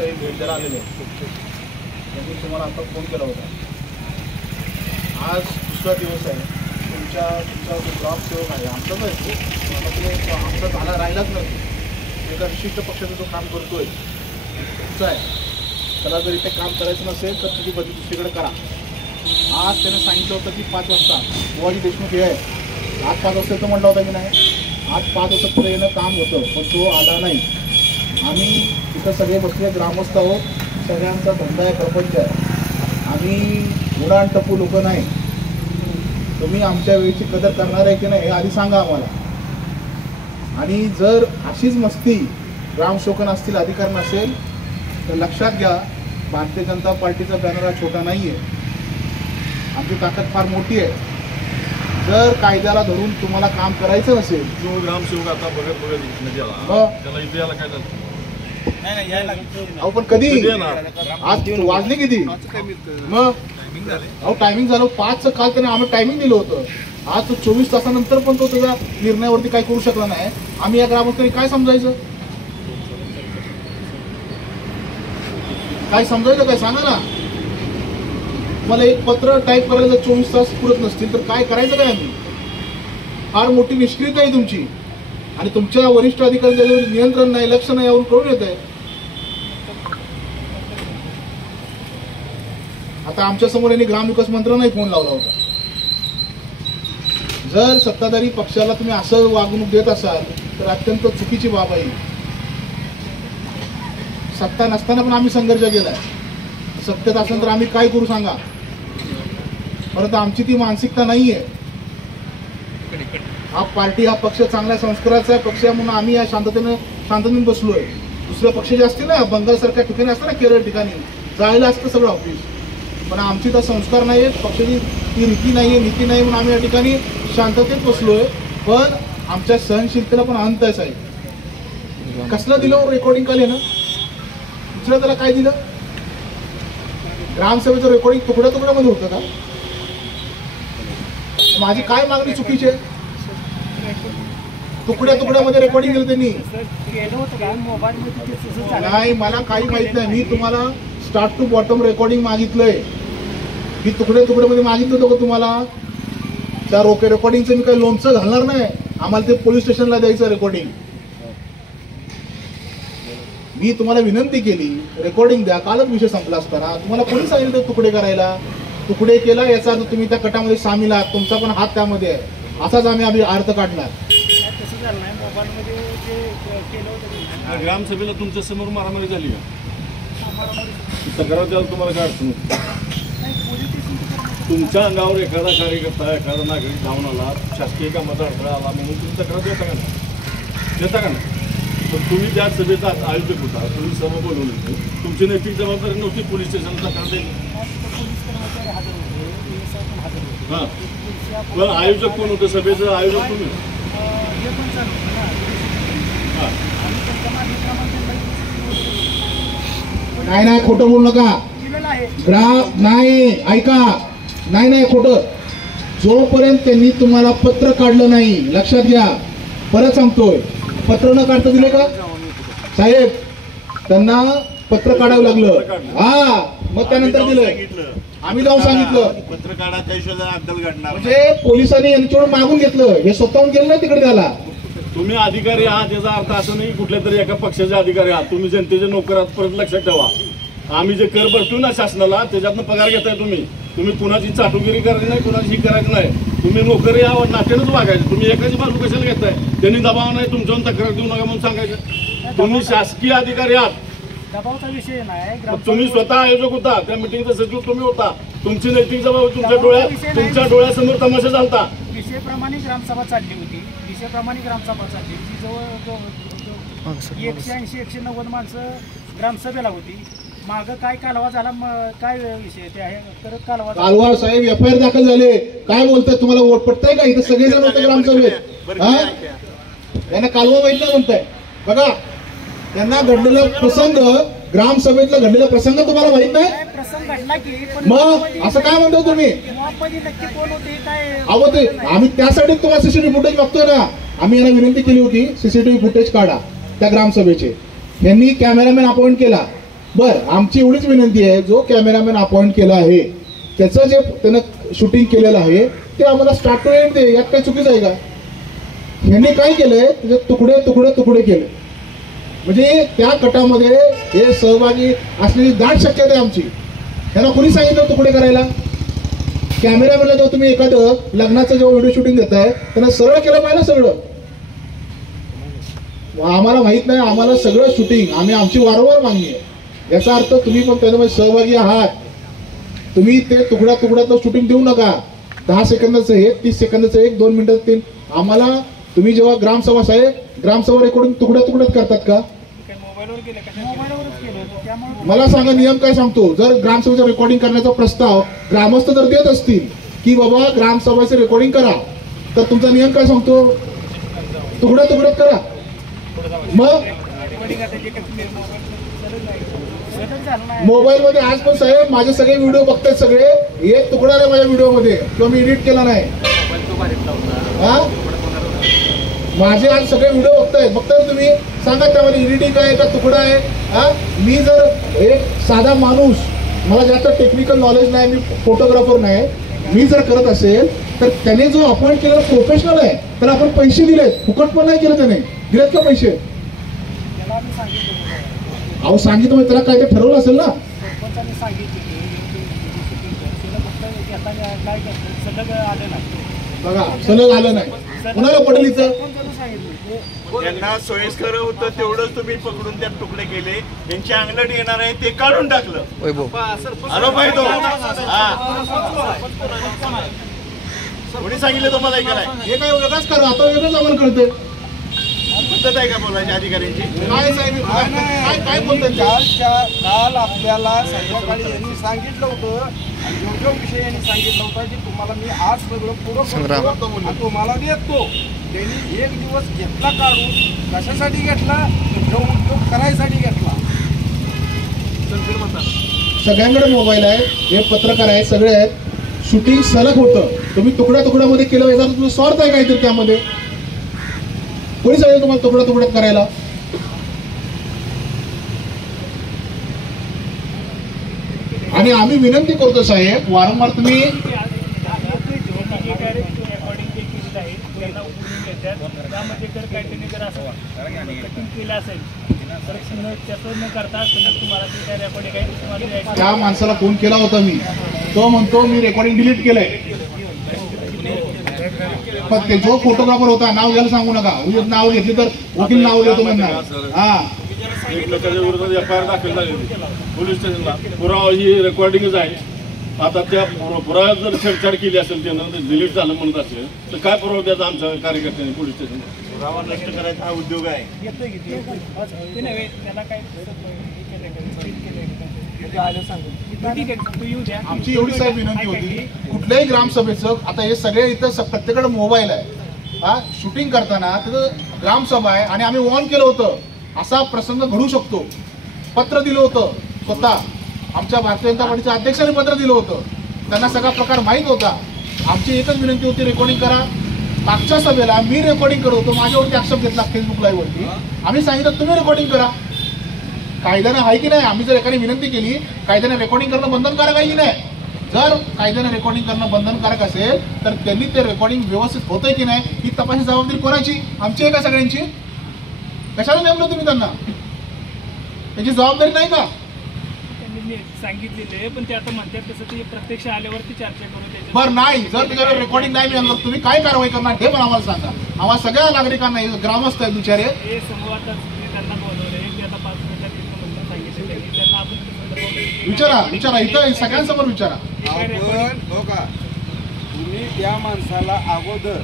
ग्रामस्थळी भेट द्यायला आलेले आहेत. त्यांनी तुम्हाला आता फोन केला होता. आज दुसरा दिवस आहे. तुमचा जो ग्रामसेवक आहे आमचाच आहे तो आमचा झाला राहिलाच नाही. एका विशिष्ट पक्षाचं जो काम करतोय तुमचं आहे. त्याला जर इथे काम करायचं नसेल तर तुझी बदली दुसरीकडे करा. आज त्याने सांगितलं होतं की 5 वाजता बुवाजी देशमुख हे आहे. आज 5 वाजता म्हटलं होतं की नाही. आज 5 वाजता पुढे येणं काम होतं पण तो आला नाही. आम्ही इथं सगळे बसले ग्रामस्थ आहोत. सगळ्यांचा धंदा आहे, प्रपंच आहे. आम्ही उडाण टप्पू लोक नाही. तुम्ही आमच्या वेळेची कदर करणार आहे की नाही हे आधी सांगा आम्हाला. आणि जर अशीच मस्ती ग्रामसेवक असतील, अधिकार नसेल तर लक्षात घ्या भारतीय जनता पार्टीचा बॅनर हा छोटा नाही आहे. आमची ताकद फार मोठी आहे. जर कायद्याला धरून तुम्हाला काम करायचं नसेल जो ग्रामसेवक आता बघत त्याला इथे यायला काय झालं. अहो पण कधी आज वाजले किती मग अहो टायमिंग झालं 5चं. काल त्याने आम्ही टायमिंग दिलं होतं. आज 24 तासानंतर पण तो त्याच्या निर्णयावरती काय करू शकला नाही. आम्ही या ग्रामस्थांनी काय समजायचं काय सांगा ना. मला एक पत्र टाईप करायला जर 24 तास पुरत नसतील तर काय करायचं काय आम्ही. फार मोठी निष्क्रियता आहे तुमची आणि तुमच्या वरिष्ठ अधिकाऱ्यांच्यावर नियंत्रण नाही, लक्ष नाही यावरून कळून येत आहे. आता आमच्या समोर यांनी ग्रामविकास मंत्र्यांनाही फोन लावला होता. जर सत्ताधारी पक्षाला तुम्ही असं वागणूक देत असाल तर अत्यंत चुकीची बाब आहे. सत्ता नसताना पण आम्ही संघर्ष केलाय. सत्तेत असेल तर आम्ही काय करू सांगा. परंतु आमची ती मानसिकता नाहीये. हा पार्टी हा पक्ष चांगल्या संस्काराचा पक्ष आहे म्हणून आम्ही या शांततेने बसलोय. दुसरे पक्ष जे असतील ना बंगालसारख्या ठिकाणी असतं ना, केरळ ठिकाणी जायला असतं सगळं ऑफिस. पण आमची तर संस्कार नाही आहेत, पक्षाची ती रीती नाही आहे, नीती नाही म्हणून आम्ही या ठिकाणी शांततेत बसलोय. पण आमच्या सहनशीलतेला पण अंत आहे साहेब. कसलं दिलं रेकॉर्डिंग काल ना दुसरं त्याला काय दिलं. ग्रामसभेचं रेकॉर्डिंग तुकड्या तुकड्यामध्ये होतं का. माझी काय मागणी चुकीची आहे. तुकड्यामध्ये रेकॉर्डिंग केलं त्यांनी. नाही मला काही माहित नाही. मी तुम्हाला स्टार्ट टू बॉटम रेकॉर्डिंग मागितलंय. मी तुकड्यामध्ये मागितलं होतं का तुम्हाला. त्या रेकॉर्डिंगचं मी काही लोणचं घालणार नाही. आम्हाला ते पोलीस स्टेशनला द्यायचं रेकॉर्डिंग. मी तुम्हाला विनंती केली रेकॉर्डिंग द्या. कालच विषय संपला असताना तुम्हाला कोणी सांगितलं तुकडे करायला. तुकडे केला याचा अर्थ तुम्ही त्या कटामध्ये सामील आहात. तुमचा पण हात त्यामध्ये आहे. असाच आम्ही अर्थ काढणार. ग्रामसभेला तुमच्या समोर मारामारी झाली का. तक्रार द्यायला तुम्हाला काय अडचण. तुमच्या अंगावर एखादा कार्यकर्ता एखादा नागरिक धावून आला, शासकीय कामाचा अडथळा आला म्हणून तुम्ही तक्रार देता का नाही. पण तुम्ही त्या सभेचा आयोजक होता. तुम्ही सभा बोलवली होती. तुमची नैतिक जबाबदारी नव्हती पोलीस स्टेशनला तक्रार द्यायची. हां पण आयोजक कोण होतं सभेचं. आयोजक तुम्ही. नाही खोटं बोलू नका. नाही ऐका. नाही खोटं. जोपर्यंत त्यांनी तुम्हाला पत्र काढलं नाही लक्षात घ्या. परत सांगतोय पत्र न काढता दिले का साहेब. त्यांना पत्र काढावं लागलं. हा मग त्यानंतर दिलं. आम्ही जाऊन सांगितलं पत्र काढा त्याशिवाय अद्दल घडणार. म्हणजे पोलिसांनी यांच्याकडून मागून घेतलं. हे स्वतःहून केलं नाही तिकडे त्याला. तुम्ही अधिकारी आहात याचा अर्थ असं नाही कुठल्या तरी एका पक्षाचे अधिकारी आहात. तुम्ही जनतेचे नोकर आहात. परत लक्षात ठेवा आम्ही जे कर भरतो ना शासनाला त्याच्यातनं पगार घेताय तुम्ही. तुम्ही कुणाची चाटुगिरी करायची नाही, कुणाची करायचं नाही. तुम्ही नोकरी या नाट्यानंच वागायचं. तुम्ही एकाची बाजू कशाला घेताय. त्यांनी दबाव नाही तुमच्यावर तक्रार देऊ नका म्हणून सांगायचं. तुम्ही शासकीय अधिकारी आहात. दबावचा विषय नाही. तुम्ही स्वतः आयोजक होता. त्या मिटिंगचा सचिव तुम्ही होता. तुमची नैतिक जबाबदारी तुमच्या डोळ्यासमोर तमाशा झालता. विषयप्रमाणे ग्रामसभा चालली होती. विषयप्रमाणे ग्रामसभा चालली होती. जवळ 180-190 माणसं ग्रामसभेला होती. मागं काय कालवा झाला काय विषय ते आहे. परत कालवा साहेब FIR दाखल झाले. काय बोलताय तुम्हाला वोट पडताय का. इथं सगळेजण होते ग्रामसभेत. यांना कालवा माहित नाही म्हणताय. बघा त्यांना घडलेला प्रसंग ग्रामसभेतला घडलेला प्रसंग तुम्हाला माहित नाही. प्रसंग घडला की मग असं काय म्हणतो तुम्ही. नक्की कोण होते काय. अहो ते आम्ही त्यासाठी तुम्हाला CCTV फुटेज बघतोय ना. आम्ही यांना विनंती केली होती CCTV फुटेज काढा त्या ग्रामसभेचे. यांनी कॅमेरामॅन अपॉइंट केला. बर आमची एवढीच विनंती आहे, जो कॅमेरामॅन अपॉइंट केला आहे त्याचं जे त्यानं शूटिंग केलेलं आहे ते आम्हाला स्टार्ट टू एंड दे. यात काय चुकीचं आहे का? ह्यांनी काय केलंय, त्याचे तुकडे तुकडे तुकडे केले. म्हणजे त्या कटामध्ये हे सहभागी असलेली दाट शक्यता आहे आमची. त्यांना कोणी सांगितलं तुकडे करायला? कॅमेरामॅनला जेव्हा तुम्ही एखादं लग्नाचं जेव्हा व्हिडिओ शूटिंग देताय त्यांना सरळ केलं पाहिजे सगळं. आम्हाला माहित नाही, आम्हाला सगळं शूटिंग आमची वारंवार मागणी आहे. याचा अर्थ तुम्ही पण त्याच्यामध्ये सहभागी आहात. तुम्ही ते तुकड्या तुकड्यातलं शूटिंग देऊ नका. 10 सेकंदाचं हे, 30 सेकंदाचं एक, 2 मिनिटाचं 3. आम्हाला तुम्ही जेव्हा ग्रामसभा साहेब ग्रामसभा रेकॉर्डिंग तुकड्या तुकड्यात करतात का? मोबाईलवरच केलं त्यामुळे मला सांगा नियम काय सांगतो. जर ग्रामसभेचं रेकॉर्डिंग करण्याचा प्रस्ताव ग्रामस्थ जर देत असतील की बाबा ग्रामसभेचं रेकॉर्डिंग करा, तर तुमचा नियम काय सांगतो? तुकड्या तुकड्यात करा. मग मोबाईल मध्ये आज पण साहेब माझे सगळे व्हिडिओ बघतात, सगळे एक तुकडा नाही माझ्या व्हिडिओ मध्ये किंवा मी एडिट केला नाही. माझे आज सगळे व्हिडिओ बघताय तुम्ही. सांगा त्यामध्ये एडिटिंग आहे का तुकडा आहे? मी जर एक साधा माणूस, मला जास्त टेक्निकल नॉलेज नाही, मी फोटोग्राफर नाही, मी जर करत असेल तर त्याने जो अपॉइंट केलेला प्रोफेशनल आहे त्याला आपण पैसे दिलेत. फुकट पण नाही केलं त्याने. दिलेत का पैसे? अहो सांगितलं म्हणजे त्याला काय ते ठरवलं असेल ना. बघा सलग आलं नाही. कुणाला पडेल इथं? त्यांना सोयीस्कर होतं तेवढंच तुम्ही पकडून त्यात तुकडे केले. यांची अंगलट येणार आहे ते काढून टाकलं. आरोप आहे तो. कोणी सांगितलं तुम्हाला हे कराय? हे काय वेगळंच करा. आता वेगळंच आम्हाला कळतंय. पद्धत आहे का बोलायची अधिकाऱ्यांची? काय साहेब काय काय बोलतात? काल आपल्याला संध्याकाळी यांनी सांगितलं होतं आणि जो विषय यांनी सांगितलं होता की तुम्हाला मी आज सगळं पुरं आणि तुम्हाला देतो. त्यांनी एक दिवस घेतला काढून. कशासाठी घेतला? जो उद्योग करायसाठी घेतला. सगळ्यांकडे मोबाईल आहे, हे पत्रकार आहेत, सगळे आहेत. शूटिंग सलग होतं. तुम्ही तुकड्या तुकड्यामध्ये केलं याचा तुमचा स्वार्थ आहे काहीतरी त्यामध्ये. कोणी सांगितलं तुम्हाला तुकड्या तुकड्यात करायला? आणि आम्ही विनंती करतो साहेब, वारंवार तुम्ही त्या माणसाला फोन केला होता मी. तो म्हणतो मी रेकॉर्डिंग डिलीट केलंय. पण ते जो फोटोग्राफर होता, नाव घ्यायला सांगू नका. नाव घेतली तर वकील नाव देतो म्हणणार. एकमेकाच्या विरोधात FIR दाखल झाली पोलीस स्टेशनला. पुरावा ही रेकॉर्डिंगच आहे. आता त्या पुराव्यात जर छेडछाड केली असेल, त्यानं डिलीट झालं म्हणत असेल तर काय पुरावा द्यायचा आमच्या कार्यकर्त्यांनी पोलीस स्टेशनला? पुरावा नष्ट करायचा हा उद्योग आहे. आमची एवढी साहेब विनंती होती, कुठल्याही ग्रामसभेचं आता हे सगळे इथं प्रत्येकाकडे मोबाईल आहे. शूटिंग करताना तिथं ग्रामसभा आहे आणि आम्ही वॉर्न केलं होतं असा प्रसंग घडू शकतो. पत्र दिलं होतं स्वतः आमच्या भारतीय जनता पार्टीच्या अध्यक्षांनी पत्र दिलं होतं. त्यांना सगळा प्रकार माहीत होता. आमची एकच विनंती होती, रेकॉर्डिंग करा. मागच्या सभेला मी रेकॉर्डिंग करत होतो, माझ्यावरती आक्षेप घेतला फेसबुक लाईव्ह वरती. आम्ही सांगितलं तुम्ही रेकॉर्डिंग करा. कायद्यानं आहे की नाही? आम्ही जर एखादी विनंती केली, कायद्याने रेकॉर्डिंग करणं बंधनकारक आहे की नाही? जर कायद्याने रेकॉर्डिंग करणं बंधनकारक असेल तर त्यांनी ते रेकॉर्डिंग व्यवस्थित होतंय की नाही ही तपासणी जबाबदारी कोणाची? आमची आहे का सगळ्यांची? कशाला नेमलं तुम्ही त्यांना? त्याची जबाबदारी नाही का? सांगितलेले पण ते आता म्हणतात तसं ते प्रत्यक्ष आल्यावरती चर्चा करू. बरं नाही, जर त्याच्यावर रेकॉर्डिंग नाही मिळालं तर तुम्ही काय कारवाई करणार हे पण आम्हाला सांगा. आम्हाला सगळ्या नागरिकांना, ग्रामस्थ आहेत बिचारे, हे संवादात त्यांना बोलवले की आता 5 मिनिटात सांगितले त्यांना आपण विचारा इथं सगळ्यांसमोर विचारा. आपण हो का, तुम्ही त्या माणसाला अगोदर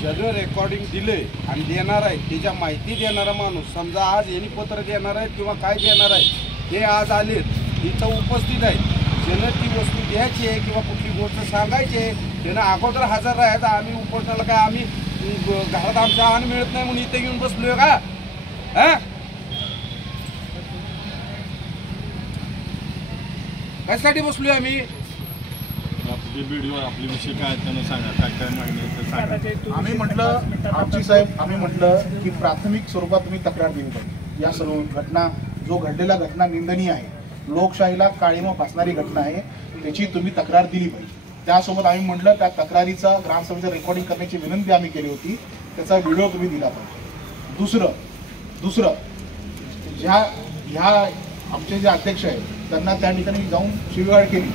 ज्यानं रेकॉर्डिंग दिले आणि देणार आहे त्याच्या माहिती देणारा माणूस, समजा आज यांनी पत्र देणार आहेत किंवा काय देणार आहे ते आज आलेत, तिथं उपस्थित आहेत. ज्यानं ती वस्तू द्यायची आहे किंवा कुठली गोष्ट सांगायची आहे त्यानं अगोदर हजर राहायचं. आम्ही उपोषणाला काय आम्ही घरात आमचा अन्न मिळत नाही म्हणून इथे येऊन बसलोय का? कशासाठी बसलोय आम्ही? आपली व्हिडिओ आपले विषय काय त्यांना सांगा, काय काय मागणी सांगा. आम्ही म्हटलं आमची साहेब, आम्ही म्हटलं की प्राथमिक स्वरूपात तुम्ही तक्रार दिली पाहिजे. या सर्व घटना, जो घडलेला घटना निंदनीय आहे. लोकशाहीला काळीमा फासणारी घटना आहे, त्याची तुम्ही तक्रार दिली पाहिजे. त्यासोबत आम्ही म्हटलं त्या तक्रारीचा ग्रामसभेचं रेकॉर्डिंग करण्याची विनंती आम्ही केली होती, त्याचा व्हिडिओ तुम्ही दिला पाहिजे. दुसरं ह्या आमचे जे अध्यक्ष आहेत त्यांना त्या ठिकाणी जाऊन शिवीगाळ केली,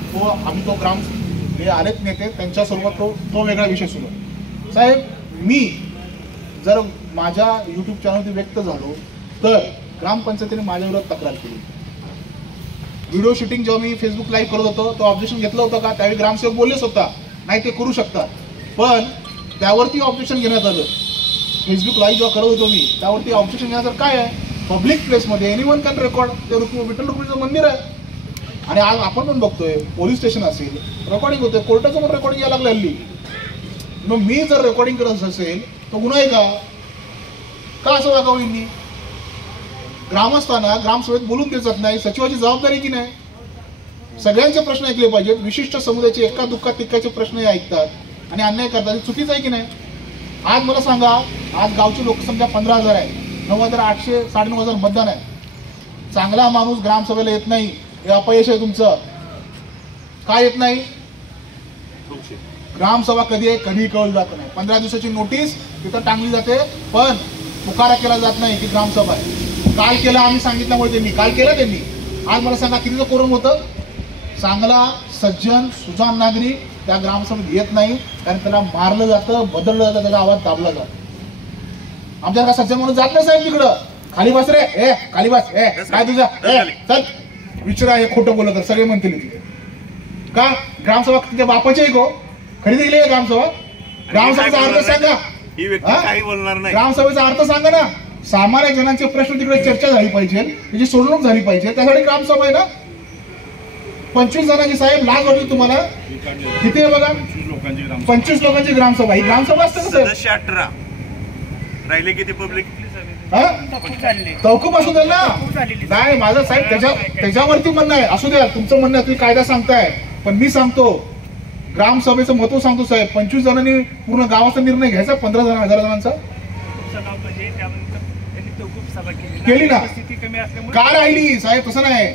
तो ग्राम हे आलेच नेते त्यांच्यासोबत तो वेगळा विषय सुरू आहे. साहेब, मी जर माझ्या यूट्यूब चॅनलवरती व्यक्त झालो तर ग्रामपंचायतीने माझ्याविरोधात तक्रार केली. व्हिडिओ शूटिंग जेव्हा मी फेसबुक लाईव्ह करत होतो तो ऑब्जेक्शन घेतलं होतं का? त्यावेळी ग्रामसेवक बोललेच होता नाही ते करू शकतात, पण त्यावरती ऑब्जेक्शन घेण्यात आलं. फेसबुक लाईव्ह जेव्हा करत होतो मी त्यावरती ऑब्जेक्शन घेण्याचं काय आहे? पब्लिक प्लेसमध्ये एनीवन कॅन रेकॉर्ड. ते विठ्ठल रुक्मिणीचं मंदिर आहे आणि आज आपण पण बघतोय पोलीस स्टेशन असेल रेकॉर्डिंग होते, कोर्टाचं पण रेकॉर्डिंग यायला लागलं हल्ली. मग मी जर रेकॉर्डिंग करत असेल तर गुन्हा आहे का असं वागावं यांनी? ग्रामस्थांना ग्रामसभेत बोलून देत नाही, सचिवाची जबाबदारी की नाही? सगळ्यांचे प्रश्न ऐकले पाहिजेत. विशिष्ट समुदायाचे एका दुःखात तिक्काचे प्रश्न ऐकतात आणि अन्याय करतात, चुकीचं आहे की नाही? आज मला सांगा, आज गावची लोकसंख्या 15,000 आहे, 9,800 9,500 मतदान आहे. चांगला माणूस ग्रामसभेला येत नाही, हे अपयश आहे तुमचं. काय येत नाही? ग्रामसभा कधी आहे कधी कळलं जात नाही. 15 दिवसाची नोटीस तिथं टांगली जाते, पण पुकारा केला जात नाही की ग्रामसभा आहे. काल केला आम्ही सांगितल्यामुळे काल केलं त्यांनी. आज मला सांगा कितीचं कोरम होतं? चांगला सज्जन सुजान नागरिक त्या ग्रामसभेत येत नाही, कारण त्याला मारलं जातं, बदललं जातं, त्याचा आवाज दाबला जातो. आमच्या का सज्जन म्हणून जात नाही साहेब तिकडं. खाली बस रे, खाली बस, काय तुझा चल विचारा, हे खोटं बोलत तर सगळे म्हणतील का ग्रामसभा तुझ्या बापाची आहे गो? खरेदी केली आहे ग्रामसभा? ग्रामसभेचा अर्थ सांगा. ही व्यक्ती काही बोलणार नाही. ग्रामसभेचा अर्थ सांगा ना. सामान्य जणांचे प्रश्न तिकडे चर्चा झाली पाहिजे, त्याची सोडवणूक झाली पाहिजे, त्यासाठी ग्रामसभा आहे ना. 25 जणांची साहेब लाज वाटली तुम्हाला? किती आहे बघा, 25 लोकांची ग्रामसभा. ही ग्रामसभा असते का? सदस्य 18 राहिले किती पब्लिक? तौकूप असू द्या ना. नाही माझं साहेब त्याच्यावरती म्हणणं आहे. असू द्या, तुमचं म्हणणं आहे, तुम्ही कायदा सांगताय, पण मी सांगतो ग्रामसभेचं महत्व सांगतो साहेब. 25 जणांनी पूर्ण गावाचा निर्णय घ्यायचा, 15,000 जणांचा केली ना. का राहिली साहेब? तसं नाही.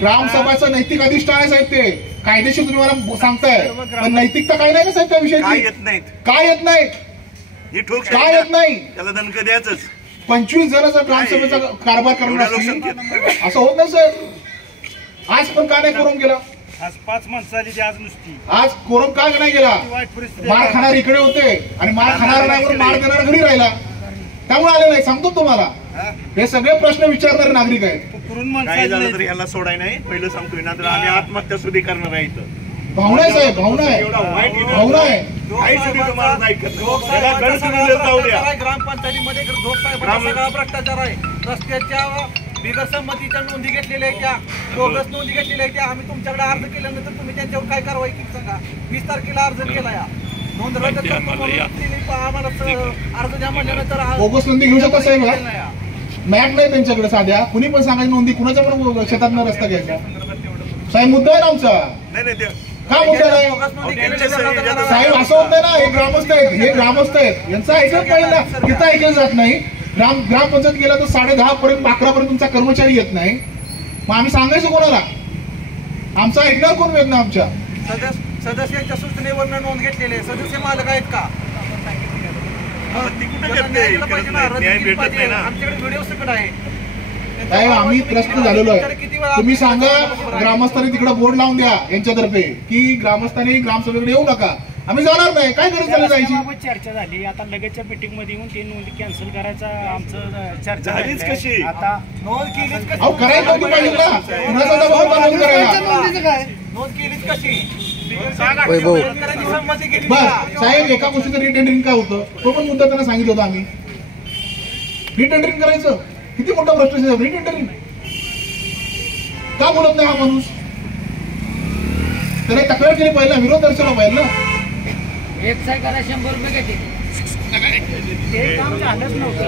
ग्रामसभाचं नैतिक अधिष्ठान आहे साहेब, ते कायदेशीर तुम्ही मला सांगताय, पण नैतिकता काय नाही का साहेब त्या विषयी? काय येत नाहीत? काय येत नाही? काय येत नाही? त्याला दणकं द्यायचंच. 25 जणांचा ग्रामसभेचा कारभार करणार असं होत नाही साहेब. आज पण का नाही कोरम केला? आज 5 माणसं आली आज नुसती. आज कोरम का नाही गेला? मार खाणार इकडे होते आणि मार खाणार नाही म्हणून मार देणारा घरी राहिला, त्यामुळे आले नाही. सांगतो तुम्हाला, हे सगळे प्रश्न विचारणारे नागरिक आहेत. काय झालं तरी ह्याला सोडाय नाही, पहिलं सांगतोय ना, तर आम्ही आत्महत्या सुद्धा करणार आहे. इथं भावना आहे साहेब, भावना आहे, भावना आहे. ग्रामपंचायतीमध्ये सगळा भ्रष्टाचार आहे. रस्त्याच्या बिगर संमतीच्या नोंदी घेतलेल्या आहेत, त्या बोगस नोंदी घेतलेल्या आहेत. आम्ही तुमच्याकडे अर्ज केल्यानंतर तुम्ही त्यांच्यावर काय कारवाई केली सांगा? 20 तारखेला अर्ज केला, या नोंद रद्द आम्हाला अर्ज द्या म्हणल्यानंतर बोगस नोंदी घेऊ शकता साहेब? मॅप नाही त्यांच्याकडे साध्या, कुणी पण सांगायची नोंदी, कुणाच्या पण शेतातनं रस्ता घ्यायचा साहेब. मुद्दा आहे ना आमचा. का मुद्दा नाही साहेब? असं होत नाही ना. हे ग्रामस्थ आहेत, हे ग्रामस्थ आहेत, यांचं ऐकलं पाहिजे ना. तिथं ऐकलं जात नाही. ग्रामपंचायत गेला तर 10:30 पर्यंत 11 पर्यंत तुमचा कर्मचारी येत नाही. मग आम्ही सांगायचं कोणाला? आमचा ऐकणार कोण वेद ना? आमच्या सदस्यांच्या सूचनेवर नोंद घेतलेले सदस्य मालक आहेत का? आमच्याकडे व्हिडिओ सकट आहे. साहेब आम्ही त्रस्त झालेलो आहे. तुम्ही सांगा ग्रामस्थांनी तिकडे बोर्ड लावून द्या यांच्यातर्फे की ग्रामस्थांनी ग्रामसभेकडे येऊ नका. आम्ही जाणार नाही. काय गरज झाली जायची? चर्चा झाली, आता लगेचच्या मीटिंग मध्ये येऊन ते नोंद कॅन्सल करायचा आमचं चर्चा झालीच कशी? आता नोंद केलीच कशी? अहो करायला नव्हती पाहिजे ना. कुणाचा दबाव काढून करायला? नोंद केलीच कशी? बरं साहेब, एका गोष्टीचं रिटेंडरिंग काय होतं तो पण मुद्दा त्यांना सांगितलं होतं आम्ही. रिटेंडरिंग करायचं किती मोठा भ्रष्टाचार. रिटेंडरिंग का बोलत नाही हा माणूस? त्याने तक्रार केली पाहिजे ना, विरोध दर्शवला पाहिजे ना. 100 रुपये घेते. ते काम झालंच नव्हतं.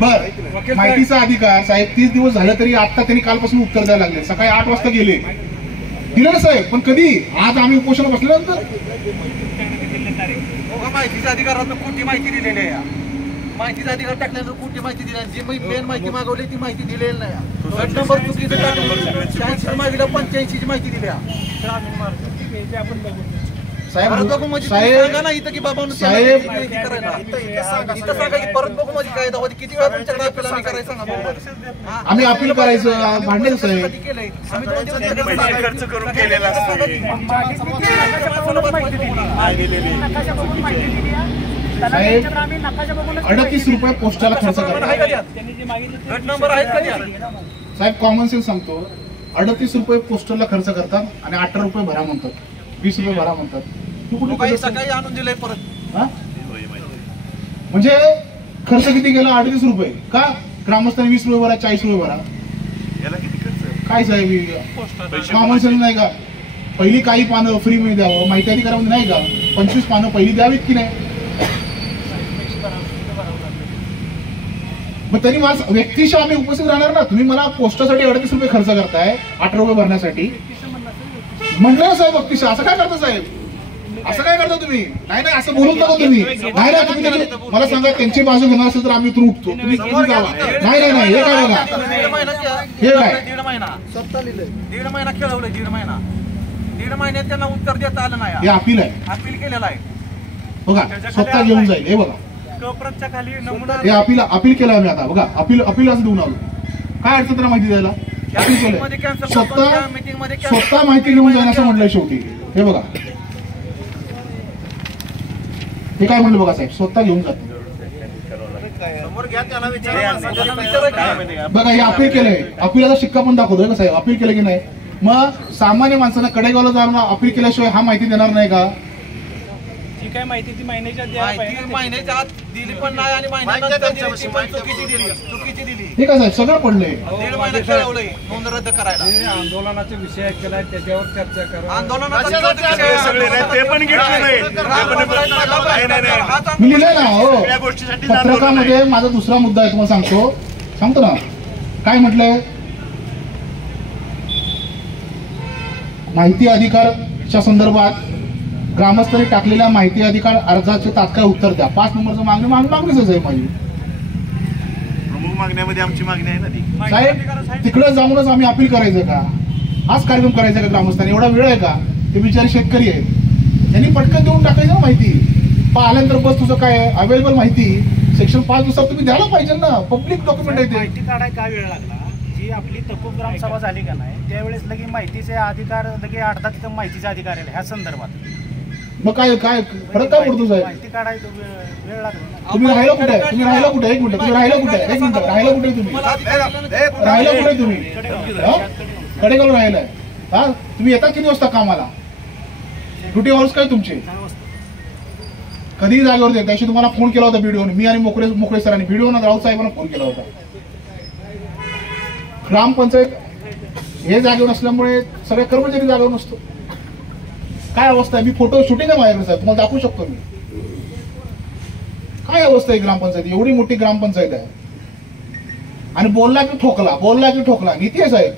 बर, माहितीचा अधिकार साहेब 30 दिवस झाले तरी आता त्यांनी कालपासून उत्तर द्यायला लागले. सकाळी 8 वाजता गेले, दिलं ना साहेब. पण कधी? आज आम्ही उपोषण बसल्यानंतर माहितीच्या अधिकारात कोणती माहिती दिलेली आहे? माहितीचा अधिकार टाकल्यानंतर कुठली माहिती दिली जी मेन माहिती मागवली ती माहिती दिलेली नाही. गट नंबर चुकीचं टाकली 86 मागितलं 85 ची माहिती दिली. साहेब परत बघू म्हणजे सांगा ना इथं की बाबा साहेब इथं सांगा की परत बघू म्हणजे काय दावा किती वेळा तुमच्याकडे अपील आम्ही करायचं सांगा बरोबर. आम्ही अपील करायचं भांडेल साहेब. कधी केलंय आम्ही 2 दिवस पैसे खर्च करून केलेला असतो. साहेब 38 रुपये पोस्टाला खर्च करतात. गट नंबर आहेत का त्या? साहेब कॉमन सेन्स सांगतो, 38 रुपये पोस्टरला खर्च करतात आणि 18 रुपये भरा म्हणतात, 20 रुपये भरा म्हणतात. तू कुठे काही सकाळी आणून दिलंय परत. हा? म्हणजे खर्च किती गेला? 38 रुपये का? ग्रामस्थांनी 20 रुपये भरा, 40 रुपये भरा. याला किती खर्च? काय साहेब कॉमन सेन्स नाही का? पहिली काही पानं फ्री मध्ये द्यावं, माहिती अधिकारामध्ये नाही का? 25 पानं पहिली द्यावीत की नाही? मग तरी माझ व्यक्तिशः आम्ही उपस्थित राहणार ना. तुम्ही मला पोस्टासाठी 38 रुपये खर्च करताय 18 रुपये भरण्यासाठी म्हटलं ना साहेब. व्यक्तिशः असं काय करता साहेब? असं काय करता तुम्ही? नाही नाही असं बोलूच नका तुम्ही. नाही नाही तुम्ही मला सांगा त्यांची बाजू घेणार असेल तर आम्ही इथून उठतो. तुम्ही जावा. नाही नाही नाही हे काय बघा, हे काय 1.5 महिना स्वतः लिहिलंय. 1.5 महिना खेळवलंय. 1.5 महिना 1.5 महिन्यात त्यांना उत्तर देता आलं नाही. हे अपील आहे अपील केलेलं आहे बघा, स्वतः घेऊन जाईल. हे बघा खाली नमुना हे अपील केलं आम्ही आता. बघा अपील असं देऊन आलो. काय अडचण त्याला माहिती द्यायला? अपील केलंय. स्वतः माहिती घेऊन जाईल असं म्हटलंय शेवटी. हे बघा हे काय म्हणलं बघा साहेब, स्वतः घेऊन जाते. बघा हे अपील केलंय. अपिलाचा शिक्का पण दाखवतोय का साहेब? अपील केलं की नाही? मग सामान्य माणसांना कडेगावला जाऊन अपील केल्याशिवाय हा माहिती देणार नाही का? जी काय माहिती ती महिन्याच्या महिन्याच्या आत दिली पण नाही आणि महिन्यानंतर दिली ती पण चुकीची दिली. हे काय साहेब सगळं पडलंय. 1.5 महिना खेळवलंय नोंद रद्द करायला. आंदोलनाचा विषय केलाय त्याच्यावर चर्चा करा. आंदोलनाचा सगळे नाही ते पण घेतलं नाही. मी लिहिलंय ना हो या गोष्टीसाठी पत्रकामध्ये. माझा दुसरा मुद्दा आहे तुम्हाला सांगतो ना. काय म्हटलंय? माहिती अधिकारच्या संदर्भात ग्रामस्थांनी टाकलेल्या माहिती अधिकार अर्जाचे तात्काळ उत्तर द्या. 5 नंबरचं मागणीच आहे माझी. प्रमुख मागण्यामध्ये आमची मागणी आहे ना ती. साहेब तिकडे जाऊनच आम्ही अपील करायचं का? हाच कार्यक्रम करायचा का ग्रामस्थांनी? एवढा वेळ आहे का? ते बिचारे शेतकरी आहेत, त्यांनी पटकन देऊन टाकायचं ना माहिती. आल्यानंतर बस तुझं काय अवेलेबल माहिती सेक्शन 5 नुसार तुम्ही द्यायला पाहिजे ना. पब्लिक डॉक्युमेंट आहे ते. माहिती काढाय काय वेळ लागला? जी आपली तकूब ग्रामसभा झाली का नाही त्यावेळेस लगे माहितीचे अधिकार लगे 8 तिथं माहितीचे अधिकार आहे ह्या संदर्भात. मग काय फरक काय पडतो साहेब? माहिती काढायचं वेळ लागला. तुम्ही राहिला कुठे? एक मिनिट राहिला कुठे? तुम्ही राहिला कुठे तुम्ही? राहिला कुठे तुम्ही? कडेगाव राहिलाय हा? तुम्ही येतात किती वाजता कामाला? ड्युटी आवर्स काय तुमचे? कधीही जागेवर येत. त्याशी तुम्हाला फोन केला होता व्हिडिओने. मी आणि मोकळे सरांनी व्हिडिओने राऊत साहेबांना फोन केला होता. ग्रामपंचायत हे जागेवर नसल्यामुळे सगळे कर्मचारी जागेवर नसतो. काय अवस्था आहे? मी फोटो शूटिंग आहे माझ्याकडे साहेब, तुम्हाला दाखवू शकतो मी. काय अवस्था आहे ग्रामपंचायत? एवढी मोठी ग्रामपंचायत आहे आणि बोलला की ठोकला. नीती आहे साहेब.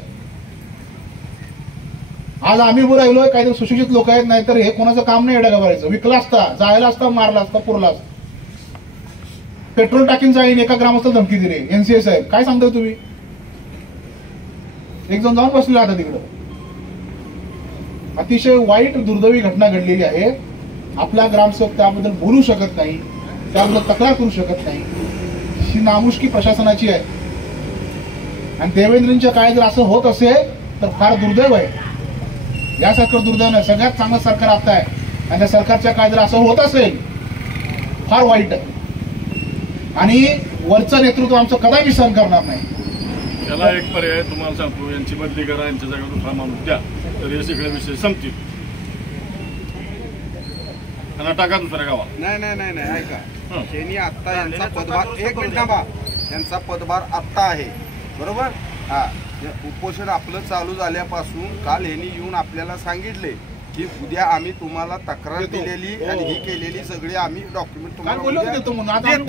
आज आम्ही बोलायलोय काहीतरी सुशिक्षित लोक आहेत, नाहीतर हे कोणाचं काम नाही एवढ्या करायचं. विकला असता, जायला असता, मारला असता, पुरला असता. पेट्रोल टाकीन जाईन एका ग्रामस्थाला धमकी दिली. NCA साहेब काय सांगताय तुम्ही? एक जण जाऊन बसलेला आता तिकडं. अतिशय वाईट दुर्दैवी घटना घडलेली आहे. आपला ग्रामसेवक त्याबद्दल बोलू शकत नाही, त्याबद्दल तक्रार करू शकत नाही. ही नामुष्की प्रशासनाची आहे. आणि देवेंद्रजींच्या काळात जर असं होत असेल तर फार दुर्दैव आहे. यासारखं दुर्दैव नाही, सगळ्यात चांगलं सरकार आता आहे. आणि त्या सरकारच्या काळात जर असं होत असेल फार वाईट आहे. आणि वरचं नेतृत्व आमचं कदापि सहन करणार नाही. त्याला एक पर्याय तुम्हाला सांगतो, यांची बदली करा, यांच्या जागेवर दुसरा माणूस द्या, तर हे सगळे विषय संपतील. त्यांना टाका दुसऱ्या गावात. नाही ऐका, त्यांनी आता यांचा पदभार एक मिनिट थांबा, यांचा पदभार आत्ता आहे बरोबर. हा उपोषण आपलं चालू झाल्यापासून काल यांनी येऊन आपल्याला सांगितले की उद्या आम्ही तुम्हाला तक्रार दिलेली आणि ही केलेली सगळी आम्ही डॉक्युमेंट तुम्हाला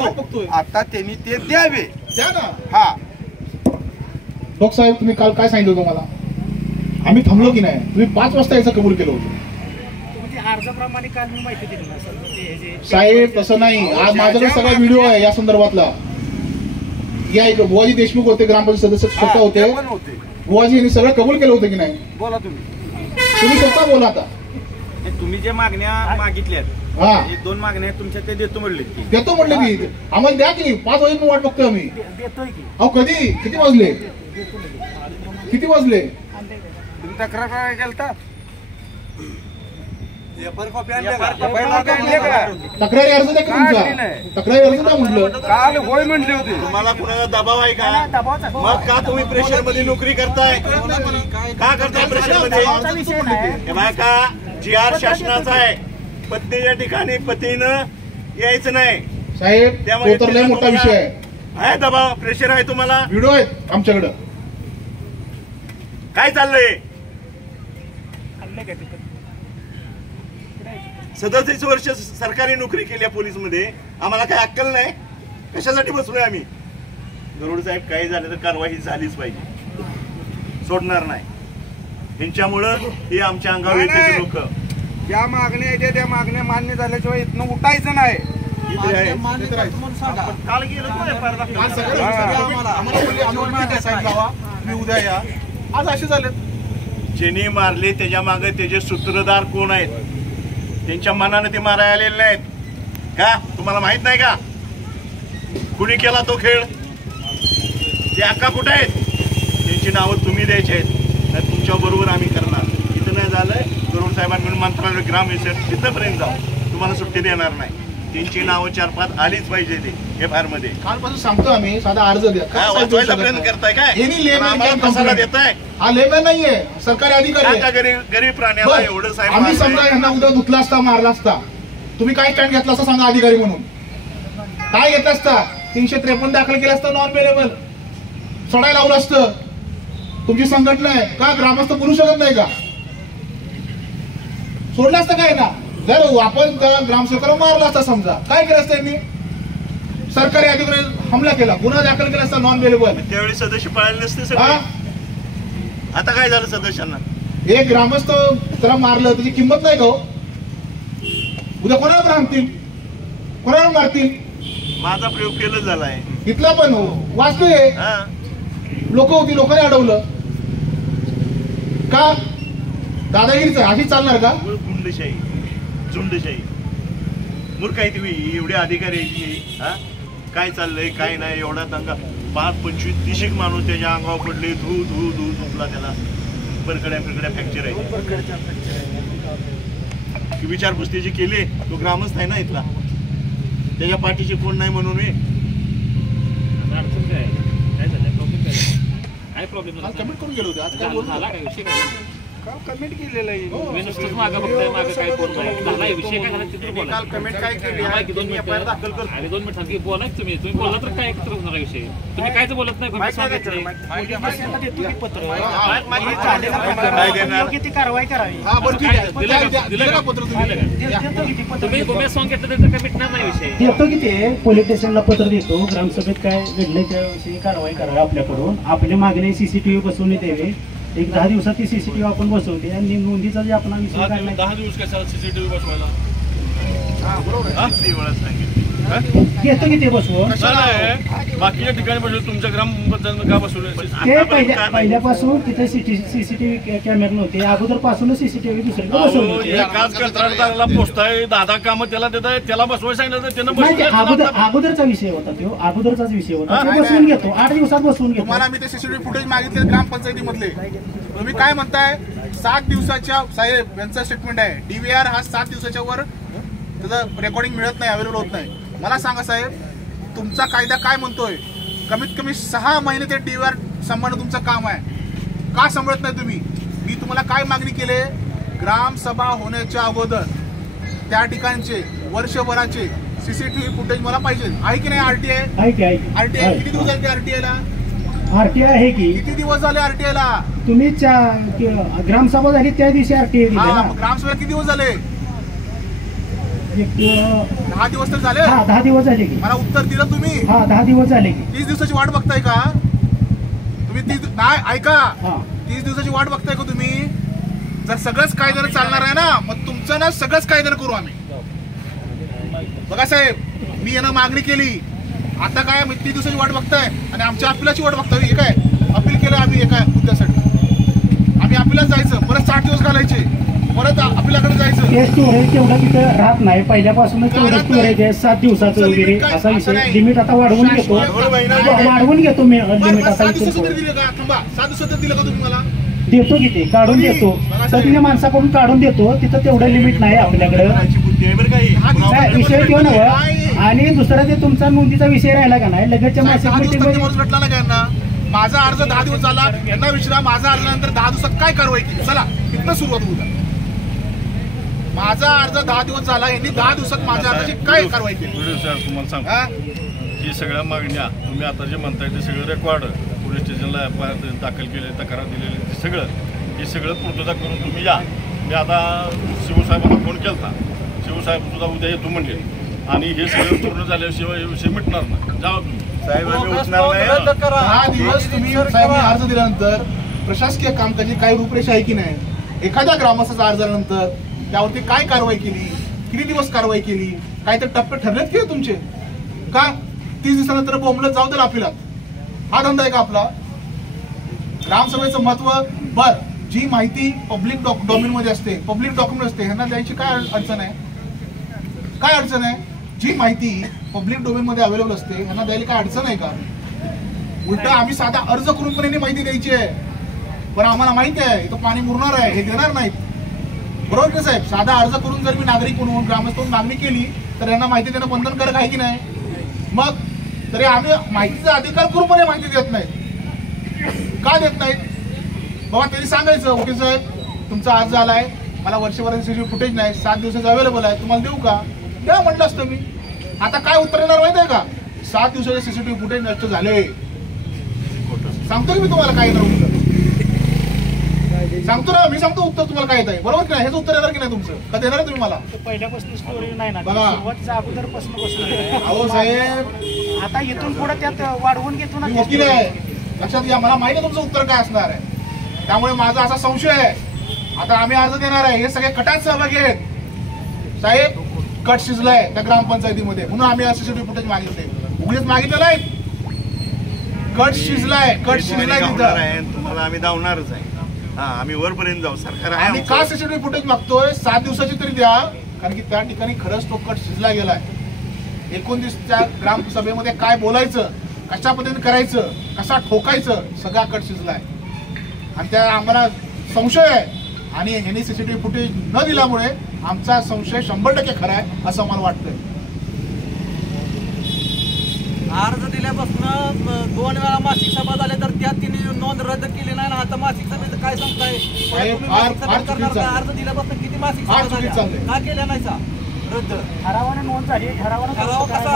देतो. आता त्यांनी ते द्यावे. द्या ना. हा लोकसाहेब तुम्ही काल काय सांगितलं तुम्हाला? आम्ही थांबलो की नाही? तुम्ही 5 वाजता याचं कबूल केलं होतं. अर्जाप्रमाणे काल मी माहिती दिली ना सर ते साहेब तसं नाही, आज माझ्याकडे सगळा व्हिडिओ आहे या संदर्भातला. या इकडे बुवाजी देशमुख होते, ग्रामपंचायत सदस्य स्वतः होते. ते पण होते. बुवाजी यांनी सगळं कबूल केलं होतं की नाही? बोला तुम्ही. तुम्ही स्वतः बोला आता. तुम्ही जे मागण्या मागितल्यात हा, एक 2 मागण्या तुमच्या ते देतो म्हणले की देतो म्हटलं की आम्हाला द्या की 5 वाजेपर्यंत वाट बघतोय आम्ही. देतोय की अहो कधी, किती वाजले, किती वाजले? तुम्ही तक्रार करायला गेलता? तक्रारी अर्ज द्या की तुमचा, तक्रारी अर्ज द्या म्हटलं. काल होय म्हणले होते. तुम्हाला कुणाला दबाव आहे का? दबावाचा मग का तुम्ही प्रेशर मध्ये नोकरी करताय? का करताय प्रेशर मध्ये? विषय नाही. हे बघा का GR शासनाचा आहे, पत्नीच्या ठिकाणी पतीनं यायचं नाही. साहेब त्यामुळे तो तर लय मोठा विषय आहे. आहे दबाव, प्रेशर आहे तुम्हाला. व्हिडिओ आहेत आमच्याकडं. काय चाललंय? आणलंय का तिथं? 37 वर्ष सरकारी नोकरी केली पोलीस मध्ये, आम्हाला काय अक्कल नाही? कशासाठी बसलोय आम्ही? गरुड साहेब काही झालं तर कारवाई झालीच पाहिजे, सोडणार नाही. यांच्यामुळं हे आमच्या अंगावर येते लोक. ज्या मागण्या आहेत त्या मागण्या मान्य झाल्याशिवाय इथनं उठायचं नाही. इथे आहे. काल गेलो मी उद्या या, आज असे झाले. ज्यांनी मारले त्याच्या मागे त्याचे सूत्रधार कोण आहेत? त्यांच्या मनाने ते मारायला आलेले नाहीत का? तुम्हाला माहित नाही का कुणी केला तो खेळ? ते अक्का कुठे आहेत? त्यांची नावं तुम्ही द्यायची आहेत, नाही तुमच्या बरोबर आम्ही करणार. इथं नाही झालंय गरुड साहेबांकडून मंत्रालय ग्राम तिथपर्यंत जाऊ, तुम्हाला सुट्टी देणार नाही. त्यांची नावं 4-5 आलीच पाहिजे ते FIR मध्ये. कालपासून सांगतो आम्ही, साधा अर्ज द्या. काय वाचवायचा प्रयत्न करताय काय? यांनी लेबल आम्हाला केलं कसाला complaint. देताय? हा लेबल नाहीये, सरकारी अधिकारी आहे. आता गरीब प्राण्याला बरं, एवढं साहेब आम्ही मारलंय. समजा यांना उद्या धुतला असता, मारला असता, तुम्ही काय स्टँड घेतला असता सांगा अधिकारी म्हणून? काय घेतला असता? 353 दाखल केलं असतं, नॉन बेलेबल सोडायला लावलं असतं. तुमची संघटना आहे का? ग्रामस्थ बोलू शकत नाही का? सोडलं असतं काय ना? जर आपण त्या ग्रामसेवकाला मारला असता समजा, काय केलं असतं यांनी? सरकारी अधिकारी हमला केला, गुन्हा दाखल केला असता, नॉन बेलेबल. त्यावेळी सदस्य पळाले नसते हा, सगळे. आता काय झालं सदस्यांना? एक ग्रामस्थ त्याला मारलं, त्याची किंमत नाही का हो? उद्या कोणाला मारतील, कोणाला मारतील? माझा प्रयोग केला झालाय. इथला पण वाचतोय, हा, लोक होती, लोकांनी अडवलं का? दादागिरीचं अशी चालणार का? गुंडशाही, झुंडशाही. मूर्ख आहे तुम्ही, एवढे अधिकारी आहेत. हा, काय चाललंय काय नाही, एवढा दंगा. 5-25-30 माणूस त्याच्या अंगावर पडले, धू धू धू झोपला, त्याला परकड्या फ्रॅक्चर आहे. विचारपूस त्याची केली, तो ग्रामस्थ आहे ना इथला, त्याच्या पाठीशी कोण नाही म्हणून मी काय प्रॉब्लेम कमेंट करून गेलो होते, आज काय बोलतो? झाला काय विषय काय? कमेंट केलेलं आहे. तुम्ही नुसतंच मागं बघताय, मागं काय बोलत नाही. झालाय विषय काय झाला तिथं बोला. काल कमेंट काय केली? थांबा की 2 मिनिटं. अरे 2 मिनिटं थांबा की, बोला की तुम्ही बोलला तर काय एकत्र होणार आहे विषय? तुम्ही कायच बोलत नाही, फक्त सांगायचं नाही. पोलिसांना देतो की पत्र काय देणार? योग्य ती कारवाई करावी. हा, बरं ठीक आहे. दिलं का? द्या, दिलं दिलं का? का पत्र तुम्ही? देतो की ती पत्र तुम्ही देतो. गोम्या सॉंग घेतलं तर काय मिटणार नाही विषय. देतो की ते पोलीस स्टेशनला पत्र देतो, ग्रामसभेत काय घडलंय त्याविषयी कारवाई करावी आपल्याकडून. आपल्या मागणी CCTV बसवून द्यावे. एक 10 दिवसात ती CCTV आपण बसवते आणि नोंदीचा जे आपण विषय काढलाय 10 दिवस कशाला CCTV बसवायला? किती वेळा सांगितलं? घेतो की ते बसवून. नाही, बाकीच्या ठिकाणी बसवलं, तुमच्या ग्रामपंचायत का बसवलं? ते पहिल्यापासून तिथे CCTV कॅमेरा नव्हते, अगोदरपासूनच CCTV दुसरीकडे बसवले. एकाच कंत्राटदाराला पोचताय, 10 कामं त्याला देताय, त्याला बसवायला सांगितलं तर त्यानं नाही, ते बसवलं. अगोदरचा विषय होता तो, अगोदरचाच विषय होता. ते बसवून घेतो, 8 दिवसात बसवून घेतो. तुम्हाला मी ते CCTV फुटेज मागितले ग्रामपंचायतीमधले, तुम्ही काय म्हणताय? 7 दिवसाच्या, साहेब यांचं स्टेटमेंट आहे, DVR हा 7 दिवसाच्या वर त्याचं रेकॉर्डिंग मिळत नाही, अवेलेबल होत नाही. मला सांगा साहेब, तुमचा कायदा काय म्हणतोय? कमीत कमी 6 महिने ते DVR सांभाळणं तुमचं काम आहे. का सांभाळत नाही तुम्ही? मी तुम्हाला काय मागणी केली? ग्रामसभा होण्याच्या अगोदर त्या ठिकाणचे वर्षभराचे CCTV फुटेज मला पाहिजे. आहे की नाही? RTI किती दिवस झाले RTI ला? RTI आहे की किती दिवस झाले RTI ला? तुम्ही ग्रामसभा झाली त्या दिवशी RTI दिली हा, ना. मग ग्रामसभेला किती दिवस झाले? एक 10 दिवस तर झाले. हा, 10 दिवस झाले की. मला उत्तर दिलं तुम्ही. हा, 10 दिवस झाले की. 30 दिवसाची वाट बघताय का तुम्ही? 30 नाही, ऐका, हा, 30 दिवसाची वाट बघताय का तुम्ही? जर सगळंच कायद्यानं चालणार आहे ना, मग तुमचं ना सगळंच कायद्यानं करू आम्ही. बघा साहेब, मी यांना मागणी केली, आता काय 3 दिवसाची वाट बघताय आणि आमच्या अपिलाची वाट बघताय. हे काय अपील केलं आम्ही एका मुद्द्यासाठी, आम्ही अपिलाच जायचं, परत 60 दिवस घालायचे, परत अपिलाकडे जायचं. हे स्टोरेज तेवढं तिथं राहत नाही, पहिल्यापासूनच तेवढं स्टोरेज आहे 7 दिवसाचं वगैरे असा विषय. लिमिट आता वाढवून घेतो मी लिमिट आता 7 दिवसाचं तरी दिलं का? थांबा, 7 दिवसाचं दिलं का तुम्ही मला? देतो किती काढून देतो, तज्ञ माणसाकडून काढून देतो. तिथं तेवढं लिमिट नाही आपल्याकडे. विषय तो नव्हे. आणि दुसरा ते तुमचा नोंदीचा विषय राहिला का नाही, लगेचच्या मासिक मीटिंगमध्ये भेटला ना यांना. माझा अर्ज 10 दिवस झाला, यांना विचारा माझा अर्ज नंतर 10 दिवसात काय कारवाई केली. चला इथनं सुरुवात होऊ द्या. माझा अर्ज 10 दिवस झाला, यांनी 10 दिवसात माझ्या अर्जाची काय कारवाई केली. तुम्हाला सांगतो, ही सगळ्या मागण्या तुम्ही आता जे म्हणताय ते सगळं रेकॉर्ड पोलीस स्टेशनला FIR दाखल केले, तक्रार दिलेली, हे सगळं पूर्तता करून तुम्ही या. मी आता शिवसाहेबांना फोन केला, शिवसाहेब सुद्धा उद्या येतो म्हणजे, आणि हे सगळं पूर्ण झाल्याशिवाय विषय मिटणार नाही. जावा तुम्ही साहेब. 10 दिवस तुम्ही साहेब अर्ज दिल्यानंतर प्रशासकीय कामकाजी काही रूपरेषा आहे की नाही, एखाद्या ग्रामस्थाचा अर्ज झाल्यानंतर त्यावरती काय कारवाई केली, किती दिवस कारवाई केली, काय तर टप्पे ठरलेत की तुमचे का? 30 दिवसानंतर बोंबलत जाऊ द्या अपिलात. हा धंदा आहे का आपला? ग्रामसभेचं महत्व. बर, जी माहिती पब्लिक डॉक्युमेंट मध्ये असते, पब्लिक डॉक्युमेंट असते, ह्यांना द्यायची काय अडचण आहे? काय अडचण आहे? जी माहिती पब्लिक डोमेन मध्ये अवेलेबल असते ह्यांना द्यायला काय अडचण आहे का? उलट आम्ही साधा अर्ज करून पण माहिती द्यायची आहे, पण आम्हाला माहिती आहे इथं पाणी मुरणार आहे, हे देणार नाहीत. बरोबर की साहेब? साधा अर्ज करून जर मी नागरिक म्हणून ग्रामस्थ म्हणून मागणी केली तर यांना माहिती देणं बंधनकारक आहे की नाही? मग तरी आम्ही माहितीचा अधिकार करून पण माहिती देत नाहीत. का देत नाहीत? बाबा त्यांनी सांगायचं, ओके साहेब तुमचा अर्ज आलाय, मला वर्षभराचं सीसीटीव्ही फुटेज नाही, 7 दिवसाचं अवेलेबल आहे, तुम्हाला देऊ का? द्या म्हटलं असतं मी. आता काय उत्तर येणार माहिती आहे का? 7 दिवसाचे सीसीटीव्ही फुटेज नष्ट झाले. सांगतो की मी तुम्हाला काय येणार उत्तर, सांगतो ना मी, सांगतो उत्तर तुम्हाला काय येत आहे. बरोबर की नाही? हेच उत्तर येणार की नाही तुमचं? का देणार तुम्ही मला? पहिल्यापासून स्टोरेज नाही ना, बघा सुरुवातीच्या अगोदरपासून बसून. अहो साहेब, आता इथून पुढे त्यात वाढवून घेतो ना. मी वकील आहे, लक्षात घ्या. मला माहिती आहे तुमचं उत्तर काय असणार आहे, त्यामुळे माझा असा संशय आहे. आता आम्ही अर्ज देणार आहे, हे सगळे कटात सहभागी आहेत साहेब. कट शिजलाय त्या ग्रामपंचायतीमध्ये, म्हणून आम्ही सीसीटीव्ही फुटेज मागितले. उघडीच मागितलेलं आहे, कट शिजलाय, कट शिजलाय तिथं. तुम्हाला आम्ही धावणारच आहे. हा, आम्ही वरपर्यंत जाऊ. सरकार आहे. आम्ही का सीसीटीव्ही फुटेज मागतोय? 7 दिवसाची तरी द्या, कारण की त्या ठिकाणी खरंच तो कट शिजला गेलाय. 29च्या ग्रामसभेमध्ये काय बोलायचं, कशा पद्धतीने करायचं, कसा ठोकायचं, सगळा कट शिजलाय. आणि त्या आम्हाला संशय आहे, आणि ह्यांनी सीसीटीव्ही फुटेज न दिल्यामुळे आमचा संशय 100% खरा आहे असं मला वाटतंय. अर्ज दिल्यापासून 2 वेळा मासिक सभा झाल्या, तर त्यात तिने नोंद रद्द केली नाही ना. आता मासिक सभेचं काय सांगताय? अर्ज दिल्यापासून किती मासिक सभा झाल्या, का केल्या नाही सा रद्द? ठरावाने नोंद झाली, ठराव कसा?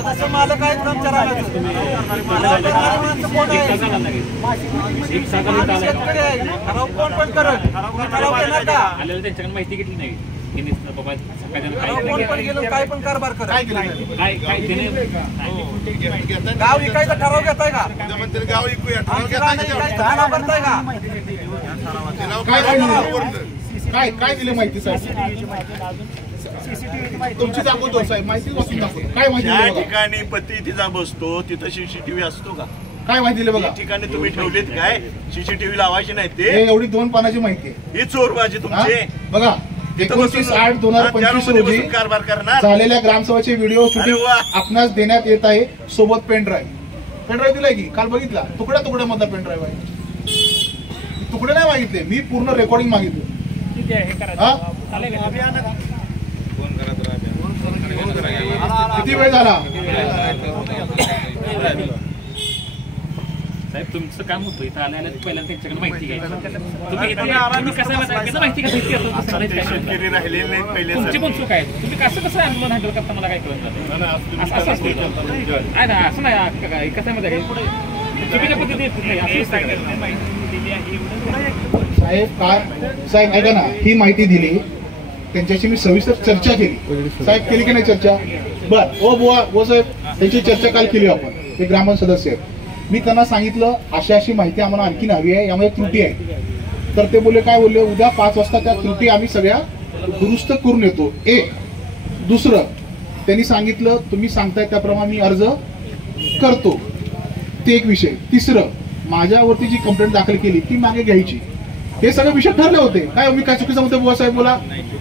सदस्य मालक आहेत कर्मचाऱ्याला, कोण आहे? शेतकरी आहे. ठराव कोण पण करत? ठराव देणार का? आलेलं त्यांच्याकडे माहिती घेतली नाही. कोण पण गेलो काय पण कारभार करत. काय गाव विकायचा ठराव घेताय का? गाव ऐकूया, ठराव करताय का? काय दिले माहिती साहेब? तुमची दाखवतो साहेब, माहिती वाचून दाखवतो. काय माहिती ज्या दिली बघा. ठिकाणी पती तिचा बसतो तिथं सीसीटीव्ही असतो का? काय माहिती दिली बघा. या ठिकाणी तुम्ही ठेवलेत काय सीसीटीव्ही लावायचे नाही? हे ते एवढी 2 पानाची माहिती आहे. ही चोरबाजी तुमची. बघा 29/8/2025 रोजी कारभार करणार झालेल्या ग्रामसभेचे व्हिडिओ शूटिंग अरे वा. आपणास देण्यात येत आहे. सोबत पेनड्राईव्ह दिलाय की काल बघितला, तुकड्या मधला पेनड्राईव्ह आहे. तुकडे नाही मागितले मी, पूर्ण रेकॉर्डिंग मागितलं. किती वेळ झाला साहेब? तुमचं काम होतं इथं आल्याला पहिल्यांदा त्यांच्याकडे माहिती घ्यायची. तुम्ही कसं माहिती शेतकरी राहिलेले नाहीत पहिले. तुमची पण चूक आहे. तुम्ही कसं आंदोलन हँडल करता मला काय कळत नाही. असं नाही, कसं मध्ये चुकीच्या पद्धतीने नाही असं साहेब ऐका ना, ही माहिती दिली, त्यांच्याशी मी सविस्तर चर्चा केली. साहेब केली की नाही चर्चा? बर ओ बुवा ओ साहेब, त्यांची चर्चा काल केली आपण, ते ग्रामपंचायत सदस्य आहेत. मी त्यांना सांगितलं अशी माहिती आम्हाला आणखी हवी आहे, यामध्ये त्रुटी आहे. तर ते बोलले काय बोलले, उद्या 5 वाजता त्या त्रुटी आम्ही सगळ्या दुरुस्त करून येतो. एक. दुसरं त्यांनी सांगितलं तुम्ही सांगताय त्याप्रमाणे मी अर्ज करतो, ते एक विषय. तिसरं माझ्यावरती जी कंप्लेंट दाखल केली ती मागे घ्यायची. हे सगळे विषय ठरले होते. काय मी काय चुकीचं म्हणतो बुवा साहेब, बोला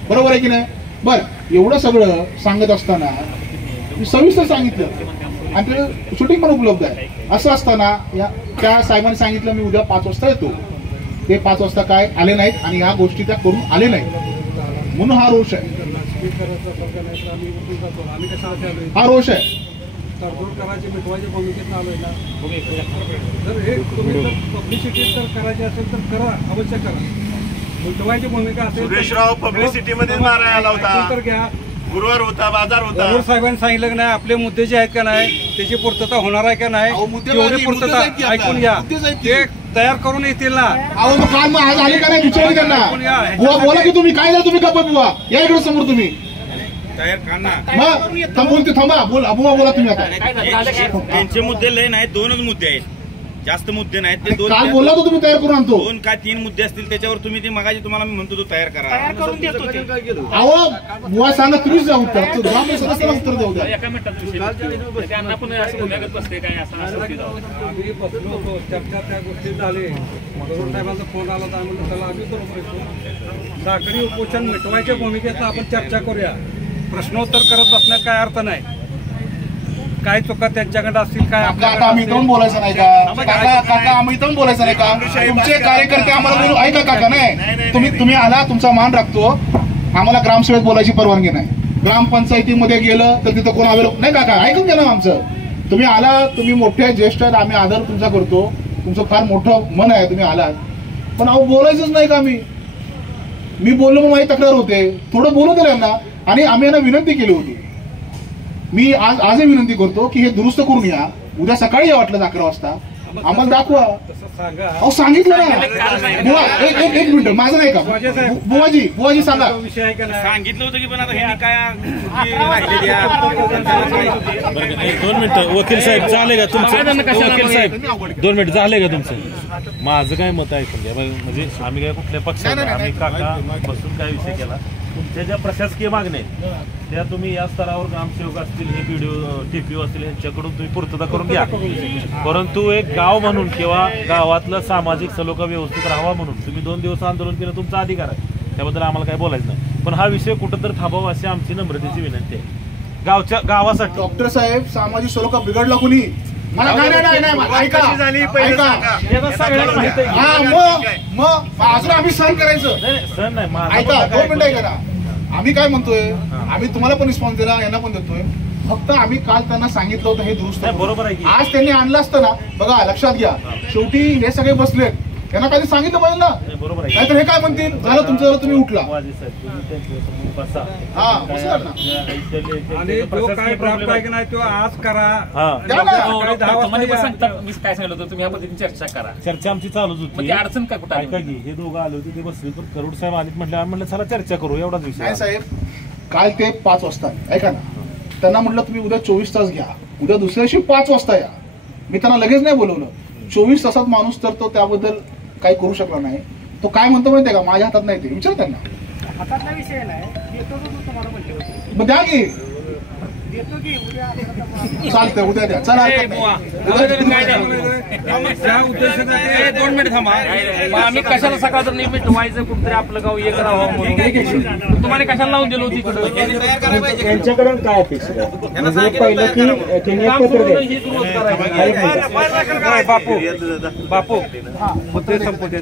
बरोबर आहे की नाही? बरं, एवढं सगळं सांगत असताना मी सविस्तर सांगितलं आणि ते शूटिंग पण उपलब्ध आहे. असं असताना त्या साहेबांनी सांगितलं मी उद्या 5 वाजता येतो. ते 5 वाजता काय आले नाहीत आणि ह्या गोष्टी त्या करून आले नाहीत, म्हणून हा रोष आहे. हा रोष आहे. तडजोड करायची, मिटवायची भूमिकेत आलोय ना. जर हे तुम्ही पब्लिसिटी जर करायची असेल तर करा, अवश्य करा. मिटवायची भूमिका असेल सुरेशराव पब्लिसिटी मध्ये मारायला आला होता. तर घ्या. गुरुवार होता, बाजार होता. दानोर साहेबांनी सांगितलं की नाही आपले मुद्दे जे आहेत का नाही त्याची पूर्तता होणार आहे का नाही, तेवढी पूर्तता ऐकून घ्या. ते तयार करून येतील ना. अहो मग काल मग आज आले का नाही विचारले त्यांना. बोला की तुम्ही काय झालं, तुम्ही का बुवा या इकडे समोर तुम्ही तयार करणार. मग बोलते थांबा, बोला बोला तुम्ही आता. त्यांचे मुद्दे लय नाहीत, 2च मुद्दे आहेत, जास्त मुद्दे नाहीत. ते काल बोलला तो तुम्ही तयार करून आणतो. 2 का 3 मुद्दे असतील त्याच्यावर तुम्ही ते मगाशी तुम्हाला मी म्हणतो तो तयार करा. अहो बुवा सांगा, तुम्हीच जा उत्तर, सदस्याला उत्तर देऊ द्या. एका मिनिटात त्यांना पण असं बोलायचं बसते काय असं आम्ही बसलो होतो, चर्चा त्या गोष्टी झाली. मनोहर साहेबांचा फोन आला तर आम्ही त्याला आम्ही बरोबर येतो. साखळी उपोषण मिटवायच्या भूमिकेत आपण चर्चा करूया. प्रश्नोत्तर करत बसण्यात काय अर्थ नाही. काय चुका त्यांच्याकडे असतील काय काका आम्ही इथून बोलायचं नाही का? काका आम्ही इथून बोलायचं नाही का? तुमचे कार्यकर्ते आम्हाला बोलू ऐका काका. नाही तुम्ही आला, तुमचा मान राखतो. आम्हाला ग्रामसभेत बोलायची परवानगी नाही. ग्रामपंचायतीमध्ये गेलं तर तिथं कोण आवेलो नाही. काका ऐकून घ्या ना आमचं. तुम्ही आला, तुम्ही मोठे ज्येष्ठ आहेत, आम्ही आदर तुमचा करतो. तुमचं फार मोठं मन आहे, तुम्ही आलात. पण अहो बोलायचंच नाही का? मी बोललो मग माझी तक्रार होते. थोडं बोलू दिलं यांना. आणि आम्ही यांना विनंती केली होती. मी आजही विनंती करतो की हे दुरुस्त करून या. उद्या सकाळी या वाटलं 11 वाजता आम्हाला दाखवा. अहो सांगितलं ना बुवा. एक मिनिट माझं नाही का बुवाजी सांगा. सांगितलं होतं की पण आता हे काय 2 मिनिटं वकील साहेब झाले का तुमचं? वकील साहेब 2 मिनिट झाले का तुमचं? माझं काय मत आहे समजा, म्हणजे आम्ही काय कुठल्या पक्षाने आम्ही काका बसून काय विषय केला. तुमच्या ज्या प्रशासकीय मागण्या आहेत त्या तुम्ही या स्तरावर ग्रामसेवक असतील, हे बीडीओ टीपीओ असतील यांच्याकडून तुम्ही पूर्तता करून घ्या. परंतु एक गाव म्हणून किंवा गावातलं सामाजिक सलोखा व्यवस्थित राहावा म्हणून तुम्ही 2 दिवस आंदोलन केलं, तुमचा अधिकार आहे, त्याबद्दल आम्हाला काही बोलायचं नाही. पण हा विषय कुठंतरी थांबावा अशी आमची नम्रतेची विनंती आहे गावासाठी. डॉक्टर साहेब सामाजिक सलोखा बिघडला कुणी? मला नाही ऐका मग अजून आम्ही सहन करायचं सर नाही. ऐका 2 मिनिटं ऐका ना. आम्ही काय म्हणतोय, आम्ही तुम्हाला पण रिस्पॉन्स दिला, यांना पण देतोय. फक्त आम्ही काल त्यांना सांगितलं होतं हे दुरुस्त बरोबर आहे. आज त्यांनी आणलं असतं ना. बघा लक्षात घ्या, शेवटी हे सगळे बसलेत, त्यांना काही सांगितलं पाहिजे ना. बरोबर आहे. नाहीतर हे काय म्हणतील, झालं तुमचं, तुम्ही उठला. आणि जो काय ड्राफ्ट आहे की नाही तो आज करा. मी काय सांगितलं होतं तुम्ही या पद्धतीने चर्चा करा. चर्चा आमची चालूच होती. अडचण काय कुठं ऐका की हे दोघं आले होते, ते बसले पण करोड साहेब आले म्हटलं चला चर्चा करू, एवढाच विषय. नाही साहेब, काल ते 5 वाजता ऐका ना. त्यांना म्हटलं तुम्ही उद्या 24 तास घ्या, उद्या दुसऱ्या दिवशी 5 वाजता या. मी त्यांना लगेच नाही बोलवलं. 24 तासात माणूस तर तो त्याबद्दल काही करू शकला नाही. तो काय म्हणतो माहितीये का, माझ्या हातात नाही, ते विचार त्यांना. हातातला विषय नाही, देतो तुम्हाला म्हटलं होतं. मग द्या की, देतो की उद्या चालतंय, उद्या द्या. चला दोन मिनिट थांबा. आम्ही कशाला सकाळ तर नेहमी मिटवायचं, कुठतरी आपलं गाव एक राहावं म्हणून तुम्हाला कशाला लावून दिलं होती इकडं? यांच्याकडून काय अपेक्षित आहे? म्हणजे पहिलं की त्यांनी एक पत्र बापू मुद्दे संपवते.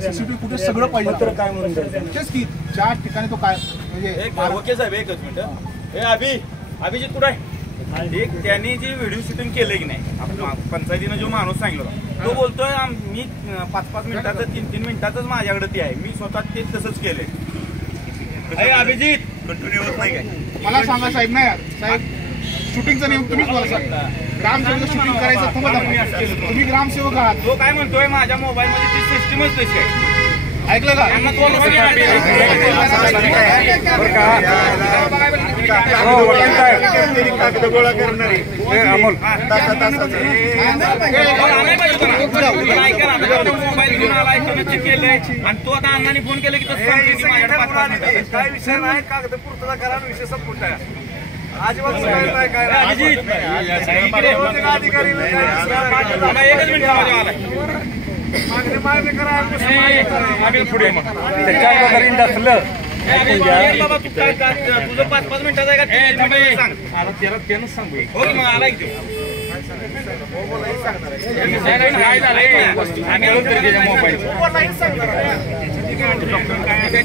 सीसीटीव्ही कुठे सगळं पाहिजे तर काय म्हणून तेच की ज्या ठिकाणी तो काय म्हणजे वकील साहेब एकच मिनिट. अभिजित कुठं आहे? त्यांनी जे व्हिडिओ शूटिंग केलंय की नाही, पंचायतीनं जो माणूस सांगितला होता तो बोलतोय मी 5-5 मिनिटाचं 3-3 मिनिटाचंच माझ्याकडे ते आहे, मी स्वतः ते तसंच केलंय. अभिजित कंटिन्यू होत नाही काय? मला सांगा साहेब. नाही साहेब, शूटिंगचा नियम तुम्हीच मला सांगा. ग्रामसेवक शूटिंग करायचं थांबा. तुम्ही ग्रामसेवक आहात. तो काय म्हणतोय माझ्या मोबाईल मध्ये ती सिस्टीमच तशी आहे. ऐकलं का? गोळा करणारी मोबाईल घेऊन आला ते केलंय आणि तो आता अण्णांनी फोन केला की तो सांगतो की माझ्याकडे 5-5 मिनिटं. काय विषय नाही, कागद पूर्तता करा, विषय संपून टाका. अजिबात नाही काय अभिजित, अधिकारी एकच मिनिट आला मागणी करा. आम्ही पुढे मग बाबा तू काय तुझं 5-5 मिनिटाचं आहे का सांग. त्यानं सांगू हो मग आला की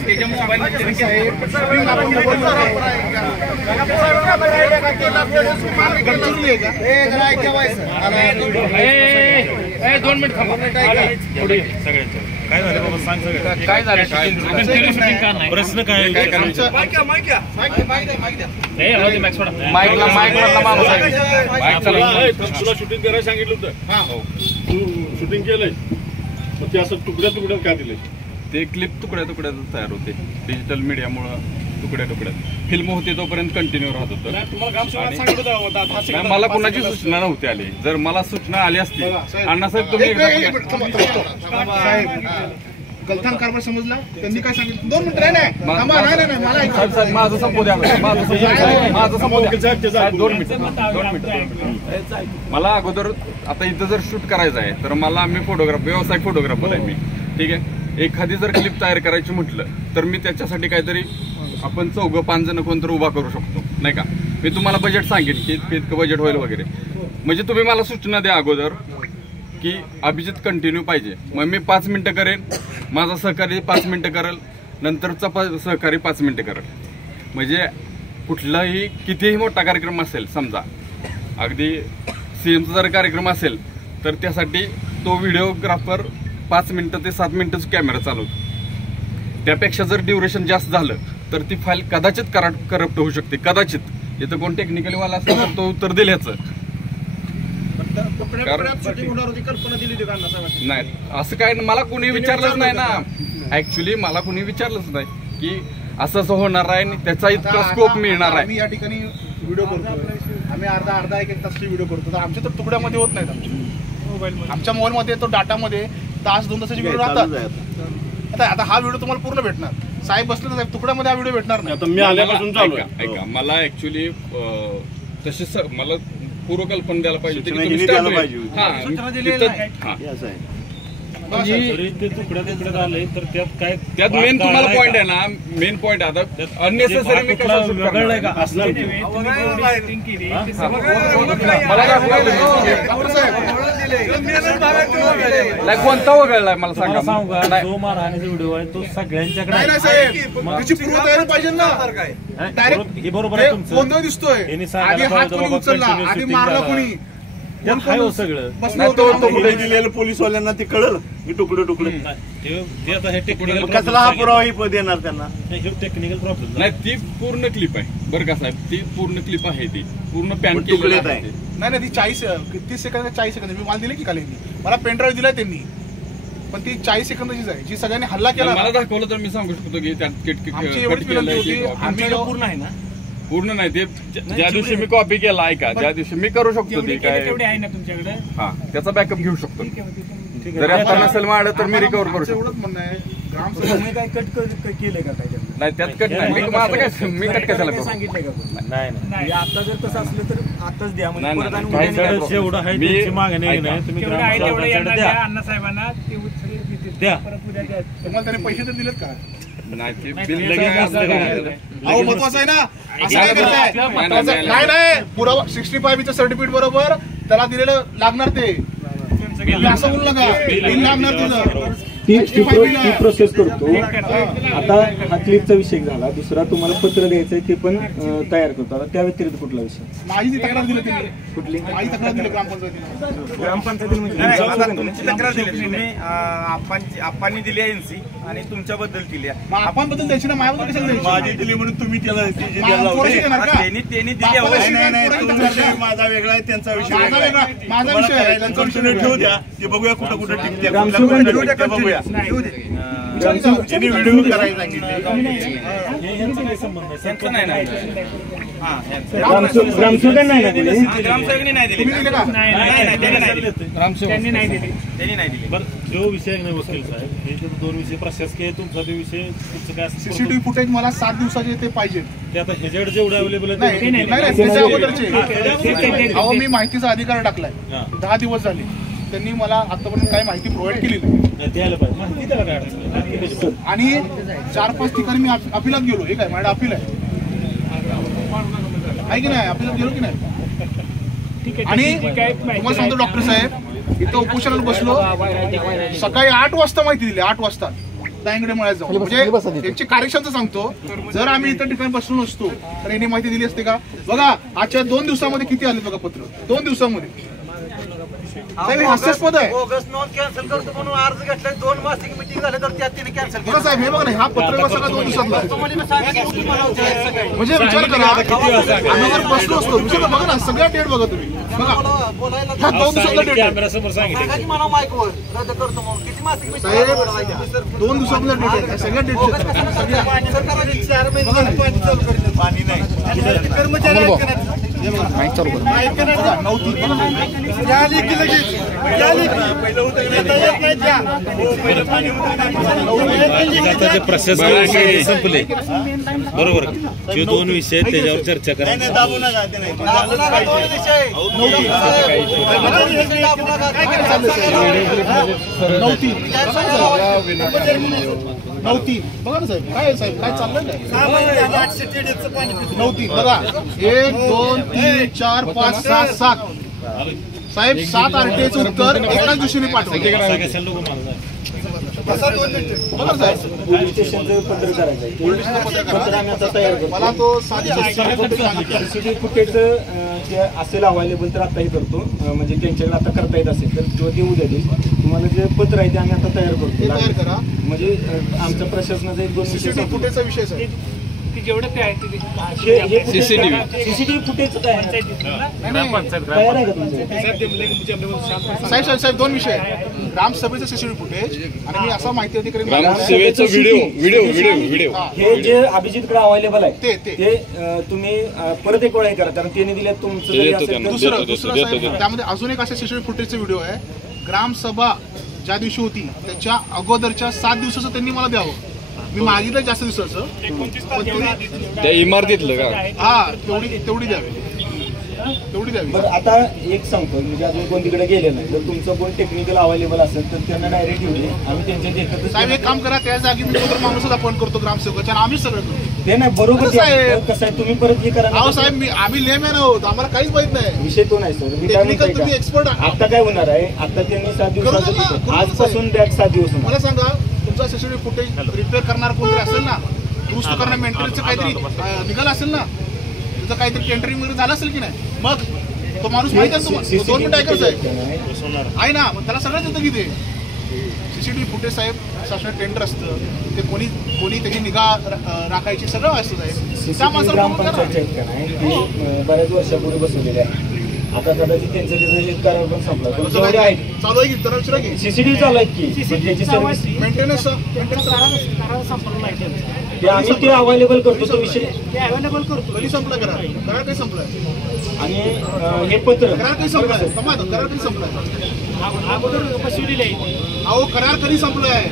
त्याच्या मोबाईल दोन मिनिट थांबा. काय झालं बाबा सांग सगळं काय झालं प्रश्न काय तुला शूटिंग करायला सांगितलं होतं, तू शूटिंग केलंय, मग ते असं तुकड्या तुकड्यात का दिले? ते क्लिप तुकड्या तुकड्यात तयार होते. डिजिटल मीडियामुळं तुकड्या तुकड्यात फिल्म होते तोपर्यंत कंटिन्यू राहत होतं. मला कोणाची सूचना नव्हती आली. जर मला सूचना आली असती अण्णासाहेब तुम्ही गलथान कारभार समजला, त्यांनी काय सांगितलं? 2 मिनिटं नाही मला माझं संपू द्या, माझं संपू द्या. 2 मिनिटं. मला अगोदर आता इथं जर शूट करायचं आहे तर मला मी व्यावसायिक फोटोग्राफर आहे मी, ठीक आहे. एखादी जर क्लिप तयार करायची म्हटलं तर मी त्याच्यासाठी काहीतरी आपण 4-5 जण कोणतरी उभा करू शकतो, नाही का. मी तुम्हाला बजेट सांगेन की इतकं बजेट होईल वगैरे. म्हणजे तुम्ही मला सूचना द्या अगोदर की अभिजित कंटिन्यू पाहिजे, मग मी 5 मिनिटं करेन, माझा सहकारी 5 मिनिटं करेल, नंतरचा सहकारी 5 मिनिटं करेल. म्हणजे कुठलाही कितीही मोठा कार्यक्रम असेल, समजा अगदी सीएमचा जर कार्यक्रम असेल तर त्यासाठी तो व्हिडिओग्राफर 5 मिनिटं ते 7 मिनिटंच कॅमेरा चालवतो. त्यापेक्षा जर ड्युरेशन जास्त झालं तर ती फाईल कदाचित करप्ट होऊ शकते, कदाचित. इथं कोण टेक्निकली वाला असेल तर तो उत्तर दिल ह्याचं. नाही असं काय, मला कोणी विचारलंच नाही ना. ऍक्च्युली मला कोणी विचारलंच नाही की असं असं होणार आहे आणि त्याचा इतका स्कोप मिळणार आहे. मी या ठिकाणी व्हिडिओ करतो, आम्ही अर्धा 1 तासची व्हिडिओ करतो, तर आमच्या तर तुकड्यामध्ये होत नाहीत. आमच्या मोबाईलमध्ये तो डाटामध्ये 1-2 तासाचे व्हिडिओ राहतात. आता हा व्हिडिओ तुम्हाला पूर्ण भेटणार. साहेब बसले तर तुकड्यामध्ये हा व्हिडिओ भेटणार नाही. आता मी आल्यापासून चालू आहे. ऐका, मला ऍक्च्युली तशी मला पूर्वकल्पना द्यायला पाहिजे ते तुकड्या तुकड्यात आले तर त्यात मेन तुम्हाला पॉईंट आहे ना, मेन पॉईंट आता अननेसेसरी मी वेगळं का असणार कोणता वगळलाय मला सांगा. जो मारहाणीचा व्हिडिओ आहे तो सगळ्यांच्याकडे पाहिजे ना. हे बरोबर आहे तुमचं. गोंधळ दिसतोय, आधी हात कोणी उचलला, आधी मारला कोणी, सगळं दिलेलं पोलीसवाल्यांना ते कळलं की तुकडे कसला हा पुरावा देणार त्यांना. टेक्निकल प्रॉब्लेम नाही, ती पूर्ण क्लिप आहे बरं का साहेब. ती पूर्ण क्लिप आहे, ती पूर्ण पॅन केलेली आहे. नाही ती 30 सेकंद 40 सेकंद मी मला दिले की काल मला पेनड्राईव्ह दिलाय त्यांनी, पण ती 40 सेकंदाचीच आहे जी सगळ्यांनी हल्ला केला. मला दाखवलं तर मी सांगू शकतो की पूर्ण आहे ना. पूर्ण नाही, ते ज्या दिवशी मी कॉपी केला ऐका, ज्या दिवशी मी करू शकतो ते काय आहे ना तुमच्याकडे, हा त्याचा बॅकअप घेऊ शकतो. जर आता नसेल मारलं तर मी रिकव्हर करू शकतो. एवढंच म्हणणं आहे. ग्रामसभा काय कट केलंय का काय? नाही त्यात कट नाही. माझं काय मी कट कशाला करू? सांगितलंय का? नाही आता जर तसं असलं तर आताच द्या. जेवढं आहे त्याची मागणी नाही, तुम्ही अण्णासाहेबांना ते द्या. तुम्हाला त्याने पैसे तर दिलेत का? नाही ते बिल लगेच अहो महत्वाचं आहे ना. असं काय करताय? नाही पुरावा 65 सर्टिफिकेट बरोबर त्याला दिलेलं लागणार. ते असं बोलू नका, बिल लागणार तुझं. ती प्रोसेस करतो. आता हा क्लिपचा विषय झाला. दुसरा तुम्हाला पत्र द्यायचंय ते पण तयार करतो. आता त्या व्यतिरिक्त कुठला विषय? माझी ती तक्रार दिली त्यांनी. कुठली माझी तक्रार दिली ग्रामपंचायतीला. तुमची तक्रार दिली तुम्ही आप्पांनी दिली आहे एनसी आणि तुमच्याबद्दल दिली आहे. आपण बद्दल द्यायची ना, माझ्याबद्दल कशाला द्यायची? माझी दिली म्हणून तुम्ही त्याला त्यांनी दिली. माझा वेगळा आहे, त्यांचा विषय माझा विषय ठेवू द्या, ते बघूया कुठं टिकते. घेऊया ज्यांनी व्हिडिओ करायला सांगितले त्यांचं नाही ना ग्रामसेवकांना नाही ना दिले? ग्रामसेवकांनी नाही दिली त्यांनी नाही दिली. त्यांनी नाही दिली. बरं जो विषय नाही वकील साहेब, हे जे 2 विषय प्रशासकीय तुमचा ते विषय तुमचं काय असतं? सीसीटीव्ही फुटेज मला 7 दिवसाचे ते पाहिजे. ते आता ह्याच्याकडे जेवढे अवेलेबल आहे नाही तेवढे- त्याच्या अगोदरचे अहो मी माहितीचा अधिकार टाकलाय. 10 दिवस झाले त्यांनी मला आतापर्यंत काही माहिती प्रोव्हाइड केली नाही. नाही, द्यायला पाहिजे माहिती त्याला काय अडचण नाही. आणि 4-5 ठिकाणी मी अपिलात गेलो. हे काय माझ्या अपील आहे की नाही? अपिलात गेलो की नाही? आणि तुम्हाला सांगतो डॉक्टर साहेब, इथं उपोषणाला बसलो. सकाळी 8 वाजता माहिती दिली. 8 वाजता दांगडे मळ्यात जाऊन. म्हणजे त्यांची कार्यक्षमता सांगतो. जर आम्ही इतर ठिकाणी बसलो नसतो तर यांनी माहिती दिली असते का? बघा आजच्या 2 दिवसामध्ये किती आले बघा पत्र. 2 दिवसामध्ये साहेब हे हास्यास्पद आहे. ऑगस्ट नोंद कॅन्सल करतो म्हणून अर्ज घेतलाय. 2 मासिक मिटिंग झाले तर त्यात तिने कॅन्सल बघा साहेब हे बघा ना, हा पत्रव्यवहार सगळा 2 दिवसातला आहे. म्हणजे विचार करा आम्ही जर बसलो असतो विचार बघा ना, सगळ्या डेट बघा तुम्ही बघा. हा 2 दिवसातला डेट आहे कॅमेरा समोर सांगितलं मला माईकवर रद्द करतो म्हणून किती मासिक मिटिंग साहेब. 2 दिवसातला डेट आहे. सगळ्या डेट पाणी नाही कर्मचारी आताचे प्रशासकीय विषय संपले बरोबर. जे 2 विषय आहेत त्याच्यावर चर्चा करा. दाबू नका ते नाही नव्हती. बघा ना साहेब काय साहेब काय चाललंय काय? 9 बघा 1 2 3 4 5 6 7 साहेब 7 RTA उत्तर एकाच दिवशी पाठवलं. बघा साहेब पोलीस स्टेशनचं पत्र करायचं आहे. पत्र आम्ही आता तयार करतो. मला तो 7 सीसीटीव्ही फुटेजचं जे असेल अवेलेबल तर आताही करतो. म्हणजे त्यांच्याकडे आता करता येत असेल तर किंवा ते उद्या देईल. तुम्हाला जे पत्र आहे ते आम्ही आता तयार तयार करतो. करा. म्हणजे आमच्या प्रशासनाचा 1-2 सीसीटीव्ही फुटेजचा विषय साहेब. जेवढं ते आहे ते सीसीटीव्ही फुटेज काय आहे? तयार आहे का तुमचं? साहेब 2 विषय आहेत. ग्रामसभेचं सीसीटीव्ही फुटेज आणि मी असा माहिती अधिकारी हे जे अभिजितकडे अवेलेबल आहे ते ते तुम्ही परत एक वेळा करा, कारण त्यांनी दिले तुमचं जरी असेल तर दुसरं साहेब त्यामध्ये अजून एक असे सीसीटीव्ही फुटेजचा व्हिडिओ आहे. ग्रामसभा ज्या दिवशी होती त्याच्या अगोदरच्या 7 दिवसाचं त्यांनी मला द्यावं. मी मागितलं जास्त दिवसाचं त्या इमारतीतलं का? हा तेवढी द्यावी. बरं आता एक सांगतो, म्हणजे अजून कोण तिकडे गेले नाही तर तुमचं कोण टेक्निकल अवेलेबल असेल तर त्यांना डायरेक्ट येऊ दे. आम्ही त्यांच्या देखत साहेब एक काम करा, त्या जागी मी तो माणूसच अपॉइंट करतो ग्रामसेवकाच्या. आम्ही सगळं करतो. ते नाही बरोबर कसं आहे तुम्ही परत हे करा. अहो साहेब आम्ही लेमॅन आहोत, आम्हाला काहीच माहित नाही. विषय तो नाही सर. मी काय टेक्निकल तुम्ही एक्सपर्ट आहात. आता काय होणार आहे? आता त्यांनी 7 दिवसाचं आजपासून बॅक 7 दिवस होणार. मला सांगा तुमचा सीसीटीव्ही फुटेज रिपेअर करणार कोणतरी असेल ना, दुरुस्त करणार मेंटेनन्सचं काहीतरी निघालं असेल ना, त्याचं काहीतरी टेंडरिंग वगैरे झालं असेल की नाही? मग तो माणूस माहिती आहे तुम्हाला 2 मिनिटं ऐकायचं आहे ना. मग त्याला सगळंच येतं की ते सीसीटीव्ही फुटेज साहेब शासनात टेंडर असतं ते कोणी त्याची निगा राखायची सगळं असतं साहेब. त्या माणसाला बऱ्याच वर्षापूर्वी बसवलेले आहे. आता कदाचित त्यांचं करार पण संपला चालू आहे की तर विचारा की सीसीटीव्ही चालू आहेत की त्याची सर्व्हिस मेंटेनन्स संपलं नाही. ते आम्ही ते अवेलेबल करतो. तो विषय ते अवेलेबल करतो. कधी संपला करार काही संपलाय आणि हे पत्र करार कधी संपलाय? करार कधी संपलाय? अगोदर बसवलेली आहे. अहो करार कधी संपलाय?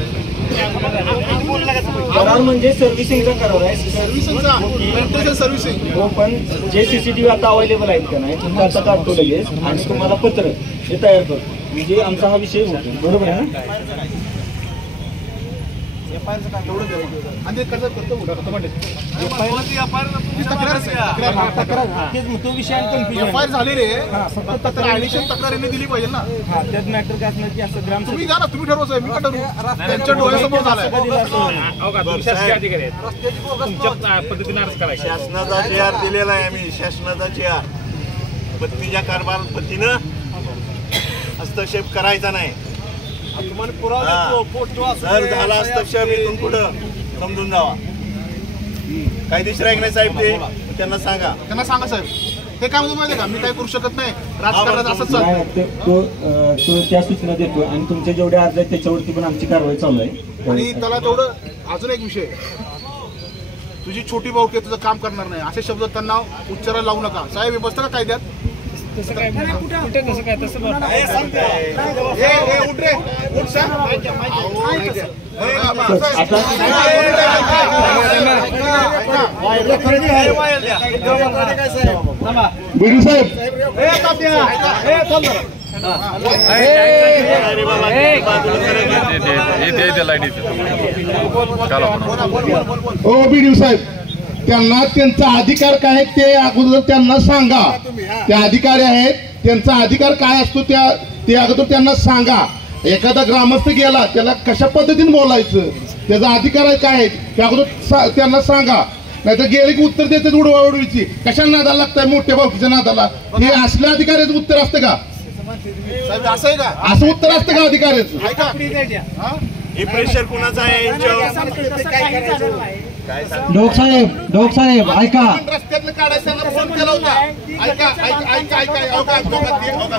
करार म्हणजे सर्व्हिसिंगचा करार आहे. सर्व्हिसिंगचा मेंटेनन्स सर्व्हिसिंग. हो पण जे सीसीटीव्ही आता अवेलेबल आहेत का नाही तुमचं आता काढतो लगेच आणि तुम्हाला पत्र हे तयार करतो. म्हणजे आमचा हा विषय होतो. बरोबर आहे ना? आणि ते कर्ज करतो तो विषय एफआयआर झाले रे. फक्त ऍडिशन तक्रार यांनी दिली पाहिजे ना. त्यात मॅटर काय असणार की असं ग्राम तुम्ही जा ना, तुम्ही ठरवा साहेब. मी का ठरवू? त्यांच्या डोळ्यासमोर झालाय. शासनाचा JR दिलेला आहे आम्ही. शासनाचा JR पत्नीच्या कारभार पतीनं हस्तक्षेप करायचा नाही. जर झाला हस्तक्षेप इथून पुढं समजून जावा. कायदेशीर आहे की नाही साहेब? ते त्यांना सांगा साहेब हे काय म्हणतो माहिती का, मी काय करू शकत नाही, राजकारणात असंच चालतं. तो त्या सूचना देतो आणि तुमचे जेवढे अर्ज आहेत त्याच्यावरती पण आमची कारवाई चालू आहे. आणि त्याला तेवढं अजून एक विषय, तुझी छोटी भाऊ की तुझं काम करणार नाही असे शब्द त्यांना उच्चारायला लावू नका. साहेब हे बसतं का कायद्यात? तसं काय कुठे कसं काय तसं बिडू साहेब ओ बिडू साहेब, त्यांना त्यांचा अधिकार काय आहे ते अगोदर त्यांना सांगा. ते अधिकारी आहेत, त्यांचा अधिकार काय असतो ते अगोदर त्यांना सांगा. एखादा ग्रामस्थ गेला त्याला कशा पद्धतीने बोलायचं, त्याचा अधिकार काय आहे ते अगोदर त्यांना सांगा. नाहीतर गेले की उत्तर देतात उडवाउडवीची, कशाला नादाला लागताय मोठ्या भाऊकीच्या नादाला. हे असल्या अधिकाऱ्याचं उत्तर असतं का? असं आहे का? असं उत्तर असतं का अधिकाऱ्याचं? हे प्रेशर कुणाचं आहे? डोक साहेब ऐका, रस्त्यातलं काढायचं फोन केला होता. ऐका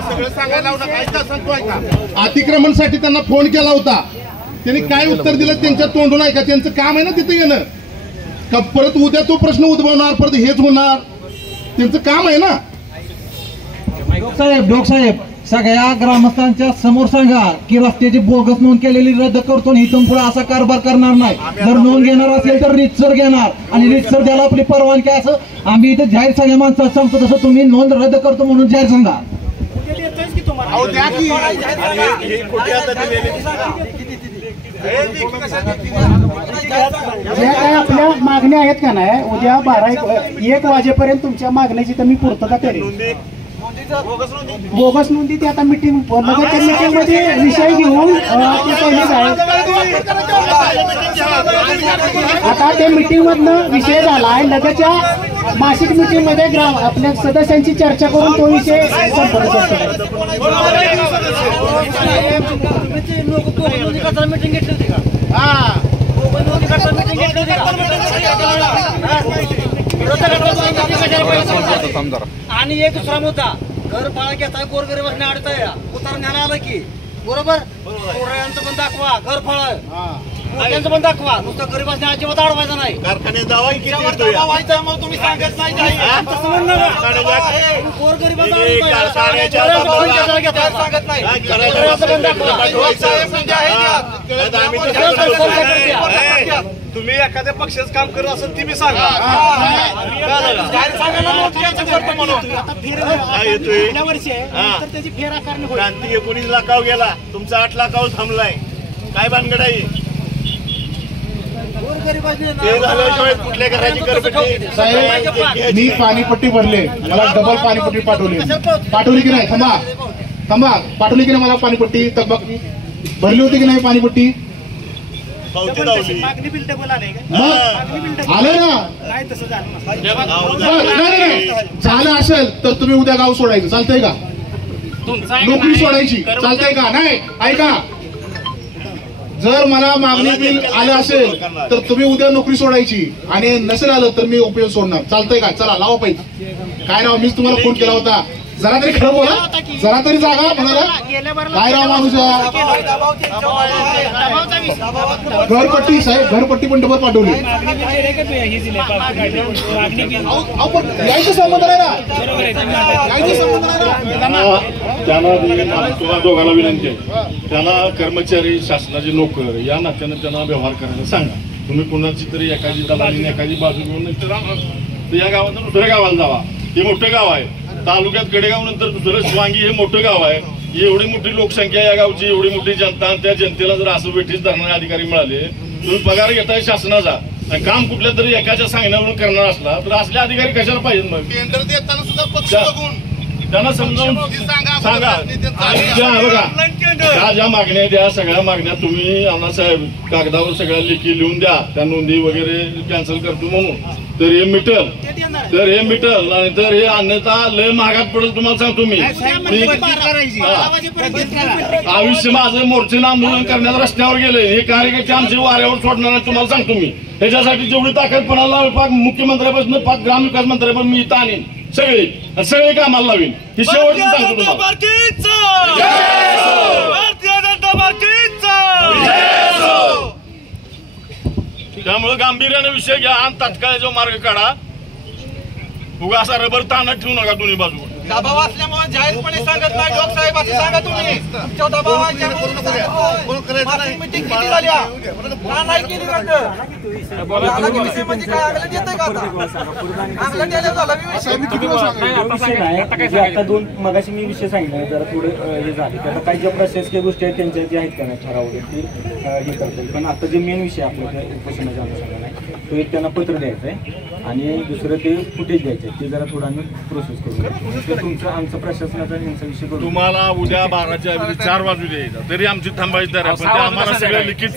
सगळं सांगायला लावू नका. ऐका सांगतो, ऐका. अतिक्रमणसाठी त्यांना फोन केला होता, त्यांनी काय उत्तर दिलं त्यांच्या तोंडून ऐका. त्यांचं काम आहे ना तिथे येणं, का परत उद्या तो प्रश्न उद्भवणार, परत हेच होणार, त्यांचं काम आहे ना. डोक साहेब सगळ्या ग्रामस्थांच्या समोर सांगा की रस्त्याची बोगस नोंद केलेली रद्द करतो आणि इथून पुढे असा कारभार करणार नाही. जर नोंद घेणार असेल तर रीतसर घेणार आणि रीतसर द्यायला आपली परवानगी. असं आम्ही इथे जाहीर सगळ्या माणसात सांगतो, तसं तुम्ही नोंद रद्द करतो म्हणून जाहीर सांगा. ज्या काय आपल्या मागण्या आहेत का नाही, उद्या 12-1 वाजेपर्यंत तुमच्या मागण्याची तर मी पूर्तता करेन. बोगस नोंदी ते आता मीटिंग मध्ये विषय घेऊन ते पहिलेच आहे. आता ते मीटिंग मधनं विषय झाला आहे. लगेचच्या मासिक मीटिंग मध्ये आपल्या सदस्यांची चर्चा करून तो विषय संपन्न करतो. मीटिंग घेतली होती का? आणि एक दुसरा मुद्दा, घर फाळा घेताय, गोरगरीबांना अडताय, उतार न्यायला आलं की बरोबर, पोरांचं पण दाखवा, घर फाळ त्यांचं पण दाखवा, नुसतं गरीबांना अजिबात अडवायचं नाही. कारखान्यात जावा मग तुम्ही सांगत नाही तुम्ही एखाद्या पक्षाचं काम करत असेल ती मी सांगा. त्याची फेर आकारणी क्रांती 19 लाखावर गेला, तुमचा 8 लाखावर थांबलाय. काय भानगड आहे? ते झाल्याशिवाय कुठल्या घराची करपट्टी? साहेब मी पाणीपट्टी भरले, मला डबल पाणीपट्टी पाठवली की नाही? थांबा पाठवली की नाही मला पाणीपट्टी? तब्बक भरली होती की नाही पाणीपट्टी? मागणी बिल डबल आले आले ना? नाही तसं झालं. नाही झालं असेल तर तुम्ही उद्या गाव सोडायचं, चालतंय का? नोकरी सोडायची चालतंय का? नाही ऐका, जर मला मागणी बिल आलं असेल तर तुम्ही उद्या नोकरी सोडायची आणि नसेल आलं तर मी उपयोग सोडणार, चालतंय का? चला लावा पाहिजे. काय राव, मीच तुम्हाला फोन केला होता, जरा तरी खरं बोला, जरा तरी जागा म्हणाला. काय राव माणूस, घरपट्टी साहेब, घरपट्टी पण डबल पाठवली. यायचं संबंध नाही ना, यायचं संबंध नाही. त्यांना तुम्हाला दोघांना विनंती आहे, त्यांना कर्मचारी, शासनाचे नोकर या नात्यानं त्यांना व्यवहार करायला सांगा. तुम्ही कुणाची तरी एखादी दलाली एखादी बाजू घेऊन तर या गावातून दुसऱ्या गावाला जावा. हे मोठं गाव आहे, तालुक्यात गडेगाव नंतर दुसरं शिवांगी हे मोठं गाव आहे. एवढी मोठी लोकसंख्या या गावची, एवढी मोठी जनता, त्या जनतेला जर असं वेठीस धरणारे अधिकारी मिळाले, तुम्ही पगार घेताय शासनाचा आणि काम कुठल्या तरी एकाच्या सांगण्यावरून करणार असला तर असले अधिकारी कशाला पाहिजेत? मग केंद्र देताना सुद्धा पक्ष बघून त्यांना समजावून सांगा. बघा ज्या मागण्या आहेत त्या सगळ्या मागण्या तुम्ही अण्णासाहेब कागदावर सगळ्या लेखी लिहून द्या, त्या नोंदी वगैरे कॅन्सल करतो म्हणून, तर हे मिटल, नाही तर हे अन्यथा लय महागात पडेल. तुम्हाला सांगतो मी, आयुष्य माझं मोर्चेनं आंदोलन करण्यात रस्त्यावर गेले, हे कार्यकर्ते आमचे वाऱ्यावर सोडणार नाही. तुम्हाला सांगतो मी, ह्याच्यासाठी जेवढी ताकद पणाला मुख्यमंत्र्यापासून ग्रामविकास मंत्र्यापासून मी इथं आणीन, सगळे कामाला लावीन ही शेवटची सांगतो तुम्हाला. भारतीय जनता पार्टीचा त्यामुळे गांभीर्याने विषय घ्या आणि तात्काळ जो मार्ग काढा. उगा असा रबर ताणत ठेवू नका दोन्ही बाजू. दबाव असल्यामुळे जाहीरपणे सांगत नाही डॉक्टरसाहेब असं सांगा तुम्ही तुमच्या दबावाच्या मीटिंग किती झाल्या का नाही केली रद्द विषय म्हणजे काय आम्हाला देतंय का आम्हाला द्यायला झाला आता दोन मगाशी मी विषय सांगितलं जरा थोडे हे झाले तर काही ज्या प्रशासकीय गोष्टी आहेत त्यांच्या जे आहेत का नाही ठरावले ते हे करतील. पण आता जे मेन विषय आपल्या उपोषणाच्या अनुषंगाने आहे तो एक त्यांना पत्र द्यायचं आहे आणि दुसरं ते फुटेज द्यायचं आहे ते जरा थोडं आम्ही प्रोसेस करू. तुमचं आमचं प्रशासनाचा यांचा विषय करू. तुम्हाला उद्या 12च्या 4 वाजू द्यायचा तरी आमची थांबायची तर आम्हाला सगळं लिखित